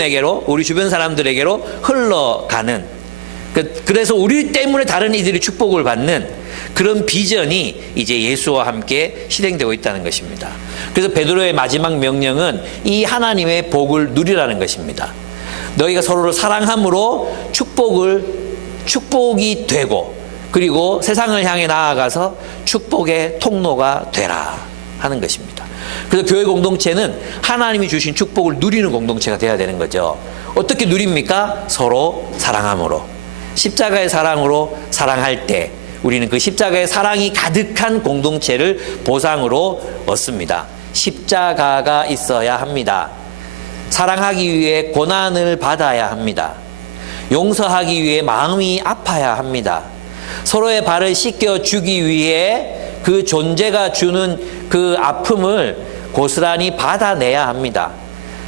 사람들에게로 흘러가는. 그래서 우리 때문에 다른 이들이 축복을 받는 그런 비전이 이제 예수와 함께 실행되고 있다는 것입니다. 그래서 베드로의 마지막 명령은 이 하나님의 복을 누리라는 것입니다. 너희가 서로를 사랑함으로 축복이 되고 그리고 세상을 향해 나아가서 축복의 통로가 되라 하는 것입니다. 그래서 교회 공동체는 하나님이 주신 축복을 누리는 공동체가 되어야 되는 거죠. 어떻게 누립니까? 서로 사랑함으로. 십자가의 사랑으로 사랑할 때 우리는 그 십자가의 사랑이 가득한 공동체를 보상으로 얻습니다. 십자가가 있어야 합니다. 사랑하기 위해 고난을 받아야 합니다. 용서하기 위해 마음이 아파야 합니다. 서로의 발을 씻겨주기 위해 그 존재가 주는 그 아픔을 고스란히 받아내야 합니다.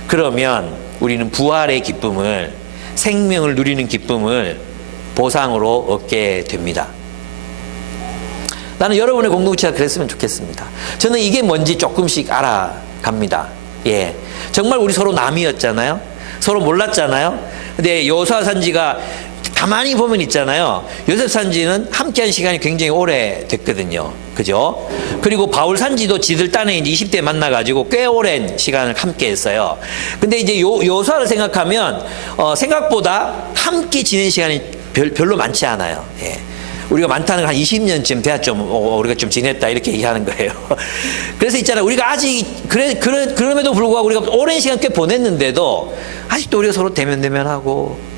그러면 우리는 부활의 기쁨을, 생명을 누리는 기쁨을 보상으로 얻게 됩니다. 나는 여러분의 공동체가 그랬으면 좋겠습니다. 저는 이게 뭔지 조금씩 알아갑니다. 예. 정말 우리 서로 남이었잖아요. 서로 몰랐잖아요. 근데 여호수아 산지가 가만히 보면 있잖아요. 요셉 산지는 함께한 시간이 굉장히 오래 됐거든요. 그죠? 그리고 바울 산지도 지들 딴에 이제 20대 만나가지고 꽤 오랜 시간을 함께 했어요. 근데 이제 여호수아를 생각하면, 생각보다 함께 지낸 시간이 별로 많지 않아요. 예. 우리가 많다는 건 한 20년쯤 돼야 우리가 좀 지냈다 이렇게 얘기하는 거예요. 그래서 있잖아요. 우리가 아직 그럼에도 불구하고 우리가 오랜 시간 꽤 보냈는데도 아직도 우리가 서로 대면대면하고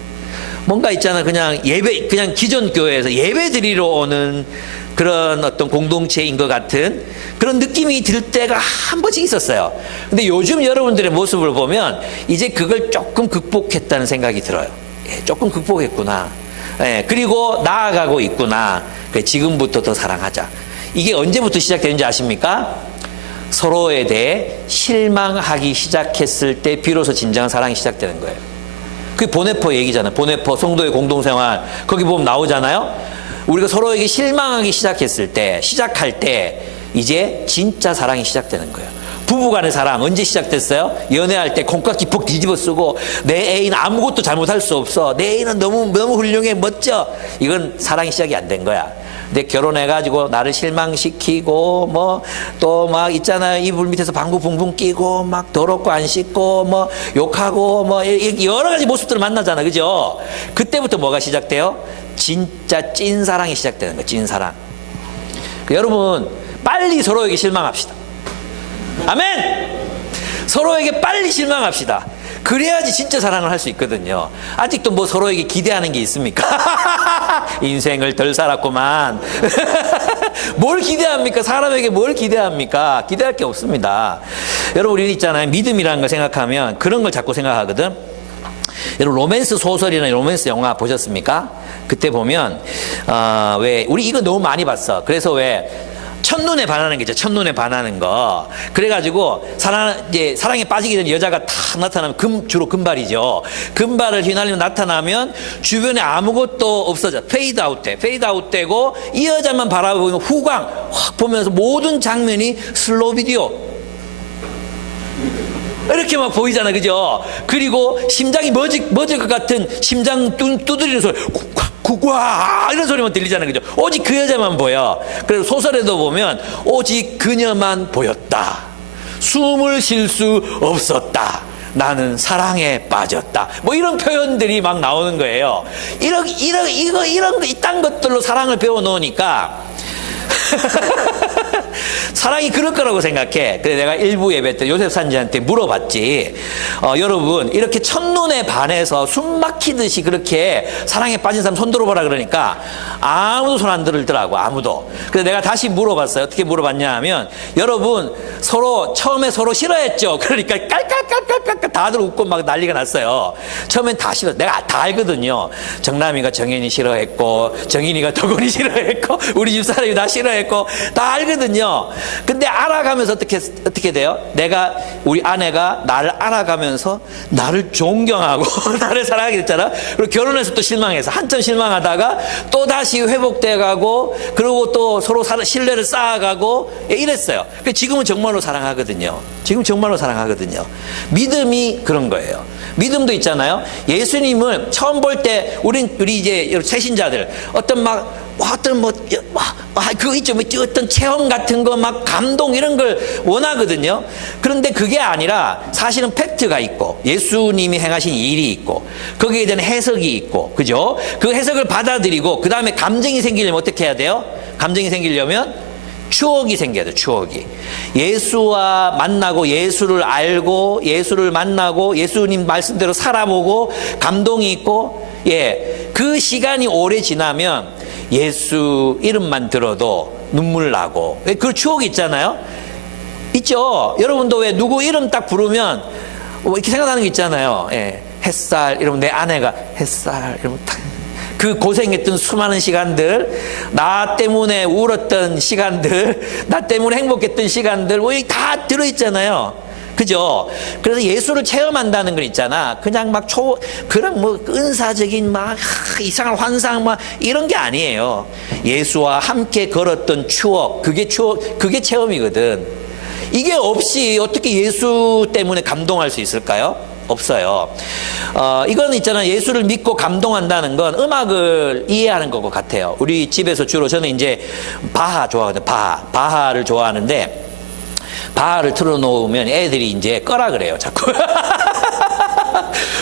뭔가 있잖아. 그냥 예배, 그냥 기존 교회에서 예배 드리러 오는 그런 어떤 공동체인 것 같은 그런 느낌이 들 때가 한 번씩 있었어요. 근데 요즘 여러분들의 모습을 보면 이제 그걸 조금 극복했다는 생각이 들어요. 예, 조금 극복했구나. 예, 그리고 나아가고 있구나. 그래, 지금부터 더 사랑하자. 이게 언제부터 시작되는지 아십니까? 서로에 대해 실망하기 시작했을 때 비로소 진정한 사랑이 시작되는 거예요. 그게 보네포 얘기잖아요. 보네포 성도의 공동생활 거기 보면 나오잖아요. 우리가 서로에게 실망하기 시작했을 때, 시작할 때 이제 진짜 사랑이 시작되는 거예요. 부부간의 사랑 언제 시작됐어요? 연애할 때 콩깍지 푹 뒤집어 쓰고 내 애인은 아무것도 잘못할 수 없어. 내 애인은 너무 훌륭해, 멋져. 이건 사랑이 시작이 안 된 거야. 근데 결혼해가지고 나를 실망시키고 뭐 또 막 있잖아요. 이불 밑에서 방구 붕붕 끼고 막 더럽고 안 씻고 뭐 욕하고 뭐 여러 가지 모습들을 만나잖아. 그죠? 그때부터 뭐가 시작돼요? 진짜 찐 사랑이 시작되는 거예요. 찐 사랑. 여러분 빨리 서로에게 실망합시다. 아멘. 서로에게 빨리 실망합시다. 그래야지 진짜 사랑을 할 수 있거든요. 아직도 뭐 서로에게 기대하는 게 있습니까? 인생을 덜 살았구만. 뭘 기대합니까? 사람에게 뭘 기대합니까? 기대할 게 없습니다. 여러분 우리 있잖아요. 믿음이라는 걸 생각하면 그런 걸 자꾸 생각하거든. 여러분 로맨스 소설이나 로맨스 영화 보셨습니까? 그때 보면 왜 우리 이거 너무 많이 봤어. 그래서 왜 첫눈에 반하는 게 있죠. 첫눈에 반하는 거. 그래가지고 사랑에 빠지게 된 여자가 탁 나타나면 주로 금발이죠. 금발을 휘날리며 나타나면 주변에 아무것도 없어져. 페이드 아웃돼. 페이드 아웃되고 이 여자만 바라보면 후광 확 보면서 모든 장면이 슬로우 비디오. 이렇게 막 보이잖아. 그죠? 그리고 심장이 멎을 것 같은 심장 두드리는 소리. 쿡쿡 이런 소리만 들리잖아요. 그죠? 오직 그 여자만 보여. 그래서 소설에도 보면 오직 그녀만 보였다. 숨을 쉴 수 없었다. 나는 사랑에 빠졌다. 뭐 이런 표현들이 막 나오는 거예요. 이딴 것들로 사랑을 배워 놓으니까 사랑이 그럴 거라고 생각해. 그래서 내가 일부 예배 때 요셉 산지한테 물어봤지. 여러분 이렇게 첫눈에 반해서 숨 막히듯이 그렇게 사랑에 빠진 사람 손 들어보라 그러니까 아무도 손 안 들더라고. 아무도. 그래서 내가 다시 물어봤어요. 어떻게 물어봤냐 하면 여러분 처음에 서로 싫어했죠. 그러니까 깔깔깔깔깔 다들 웃고 막 난리가 났어요. 처음엔 다 싫어. 내가 다 알거든요. 정남이가 정현이 싫어했고 정인이가 덕원이 싫어했고 우리 집사람이 다 싫어했고 다 알거든요. 근데 알아가면서 어떻게 돼요? 우리 아내가 나를 알아가면서 나를 존경하고 나를 사랑하게 됐잖아. 그리고 결혼해서 또 실망해서 한참 실망하다가 또 다시 회복돼 가고 그리고 또 서로 신뢰를 쌓아가고 이랬어요. 지금은 정말로 사랑하거든요. 지금 정말로 사랑하거든요. 믿음이 그런 거예요. 믿음도 있잖아요. 예수님을 처음 볼 때 우리 이제 새신자들 그거 있죠. 어떤 체험 같은 거 막 감동 이런 걸 원하거든요. 그런데 그게 아니라 사실은 팩트가 있고 예수님이 행하신 일이 있고 거기에 대한 해석이 있고 그죠? 그 해석을 받아들이고 그 다음에 감정이 생기려면 어떻게 해야 돼요? 감정이 생기려면 추억이 생겨야 돼요. 추억이. 예수와 만나고 예수를 알고 예수를 만나고 예수님 말씀대로 살아보고 감동이 있고 그 시간이 오래 지나면 예수 이름만 들어도 눈물 나고 그 추억이 있잖아요. 있죠. 여러분도 왜 누구 이름 딱 부르면 이렇게 생각나는 게 있잖아요. 햇살 이러면 내 아내가 햇살 이러면 딱 그 고생했던 수많은 시간들, 나 때문에 울었던 시간들, 나 때문에 행복했던 시간들, 다 들어있잖아요. 그죠? 그래서 예수를 체험한다는 건 있잖아. 그냥 그런 은사적인 이상한 환상 이런 게 아니에요. 예수와 함께 걸었던 추억, 그게 체험이거든. 이게 없이 어떻게 예수 때문에 감동할 수 있을까요? 없어요. 이건 있잖아요. 예수를 믿고 감동한다는 건 음악을 이해하는 것 같아요. 우리 집에서 주로 저는 이제 바하 좋아하거든요. 바하를 좋아하는데 바하를 틀어놓으면 애들이 이제 꺼라 그래요. 자꾸.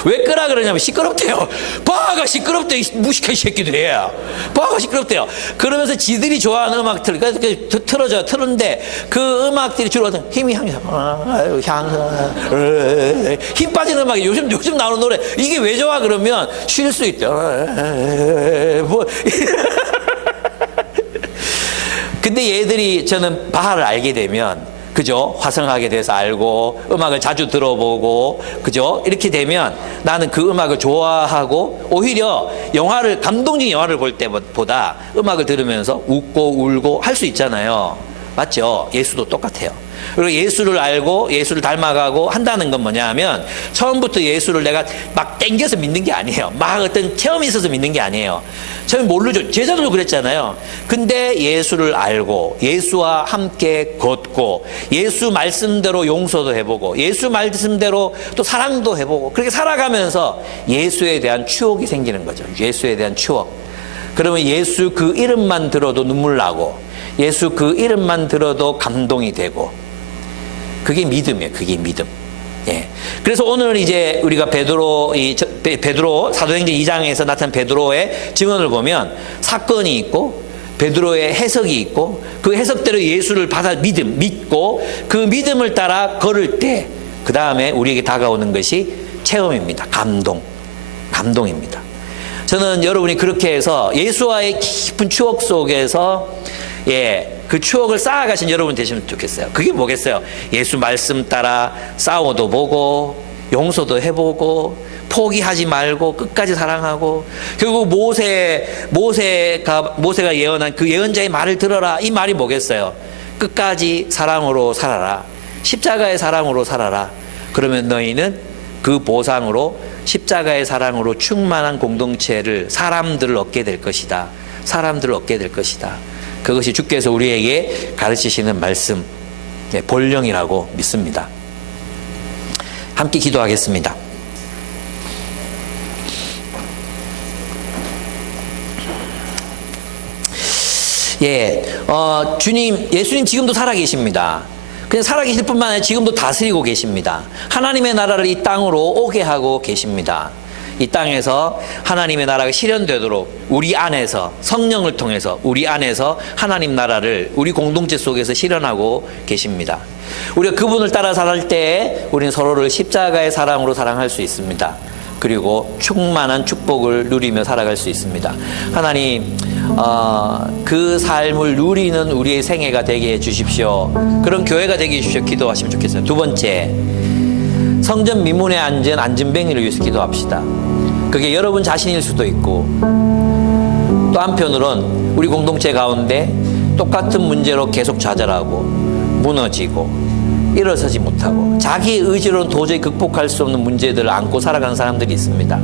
왜 끄라 그러냐면 시끄럽대요. 바가 시끄럽대, 이 무식한 새끼들이. 바가 시끄럽대요. 그러면서 지들이 좋아하는 음악들 틀어줘요. 틀었는데 그 음악들이 주로 힘이 힘 빠지는 음악이 요즘 나오는 노래 이게 왜 좋아 그러면 쉴 수 있대요. 뭐 근데 얘들이 저는 바하를 알게 되면 그죠? 화성하게 돼서 알고 음악을 자주 들어보고 그죠? 이렇게 되면 나는 그 음악을 좋아하고 오히려 감동적인 영화를 볼 때보다 음악을 들으면서 웃고 울고 할 수 있잖아요. 맞죠? 예수도 똑같아요. 그리고 예수를 알고 예수를 닮아가고 한다는 건 뭐냐 하면 처음부터 예수를 내가 막 땡겨서 믿는 게 아니에요. 막 어떤 체험이 있어서 믿는 게 아니에요. 처음에 모르죠. 제자들도 그랬잖아요. 근데 예수를 알고 예수와 함께 걷고 예수 말씀대로 용서도 해보고 예수 말씀대로 또 사랑도 해보고 그렇게 살아가면서 예수에 대한 추억이 생기는 거죠. 예수에 대한 추억. 그러면 예수 그 이름만 들어도 눈물 나고 예수 그 이름만 들어도 감동이 되고 그게 믿음이에요. 그게 믿음. 예. 그래서 오늘 이제 우리가 베드로 사도행전 2장에서 나타난 베드로의 증언을 보면 사건이 있고 베드로의 해석이 있고 그 해석대로 예수를 믿고 그 믿음을 따라 걸을 때 그 다음에 우리에게 다가오는 것이 체험입니다. 감동입니다. 저는 여러분이 그렇게 해서 예수와의 깊은 추억 속에서 그 추억을 쌓아가신 여러분 되시면 좋겠어요. 그게 뭐겠어요? 예수 말씀 따라 싸워도 보고 용서도 해보고 포기하지 말고 끝까지 사랑하고 결국 모세가 예언한 그 예언자의 말을 들어라. 이 말이 뭐겠어요? 끝까지 사랑으로 살아라. 십자가의 사랑으로 살아라. 그러면 너희는 그 보상으로 십자가의 사랑으로 충만한 공동체를 사람들을 얻게 될 것이다. 그것이 주께서 우리에게 가르치시는 말씀, 본령이라고 믿습니다. 함께 기도하겠습니다. 예수님 지금도 살아계십니다. 그냥 살아계실 뿐만 아니라 지금도 다스리고 계십니다. 하나님의 나라를 이 땅으로 오게 하고 계십니다. 이 땅에서 하나님의 나라가 실현되도록 우리 안에서 성령을 통해서 우리 안에서 하나님 나라를 우리 공동체 속에서 실현하고 계십니다. 우리가 그분을 따라 살 때 우리는 서로를 십자가의 사랑으로 사랑할 수 있습니다. 그리고 충만한 축복을 누리며 살아갈 수 있습니다. 하나님, 그 삶을 누리는 우리의 생애가 되게 해주십시오. 그런 교회가 되게 해주십시오. 기도하시면 좋겠어요. 두 번째, 성전 미문에 앉은 안진뱅이를 위해서 기도합시다. 그게 여러분 자신일 수도 있고 또 한편으론 우리 공동체 가운데 똑같은 문제로 계속 좌절하고 무너지고 일어서지 못하고 자기의 의지로는 도저히 극복할 수 없는 문제들을 안고 살아가는 사람들이 있습니다.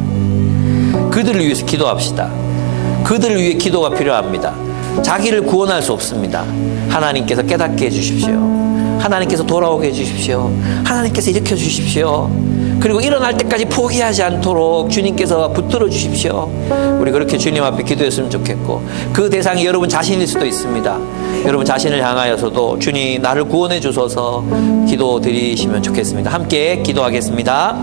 그들을 위해서 기도합시다. 그들을 위해 기도가 필요합니다. 자기를 구원할 수 없습니다. 하나님께서 깨닫게 해주십시오. 하나님께서 돌아오게 해주십시오. 하나님께서 일으켜 주십시오. 그리고 일어날 때까지 포기하지 않도록 주님께서 붙들어 주십시오. 우리 그렇게 주님 앞에 기도했으면 좋겠고 그 대상이 여러분 자신일 수도 있습니다. 여러분 자신을 향하여서도 주님 나를 구원해 주소서 기도 드리시면 좋겠습니다. 함께 기도하겠습니다.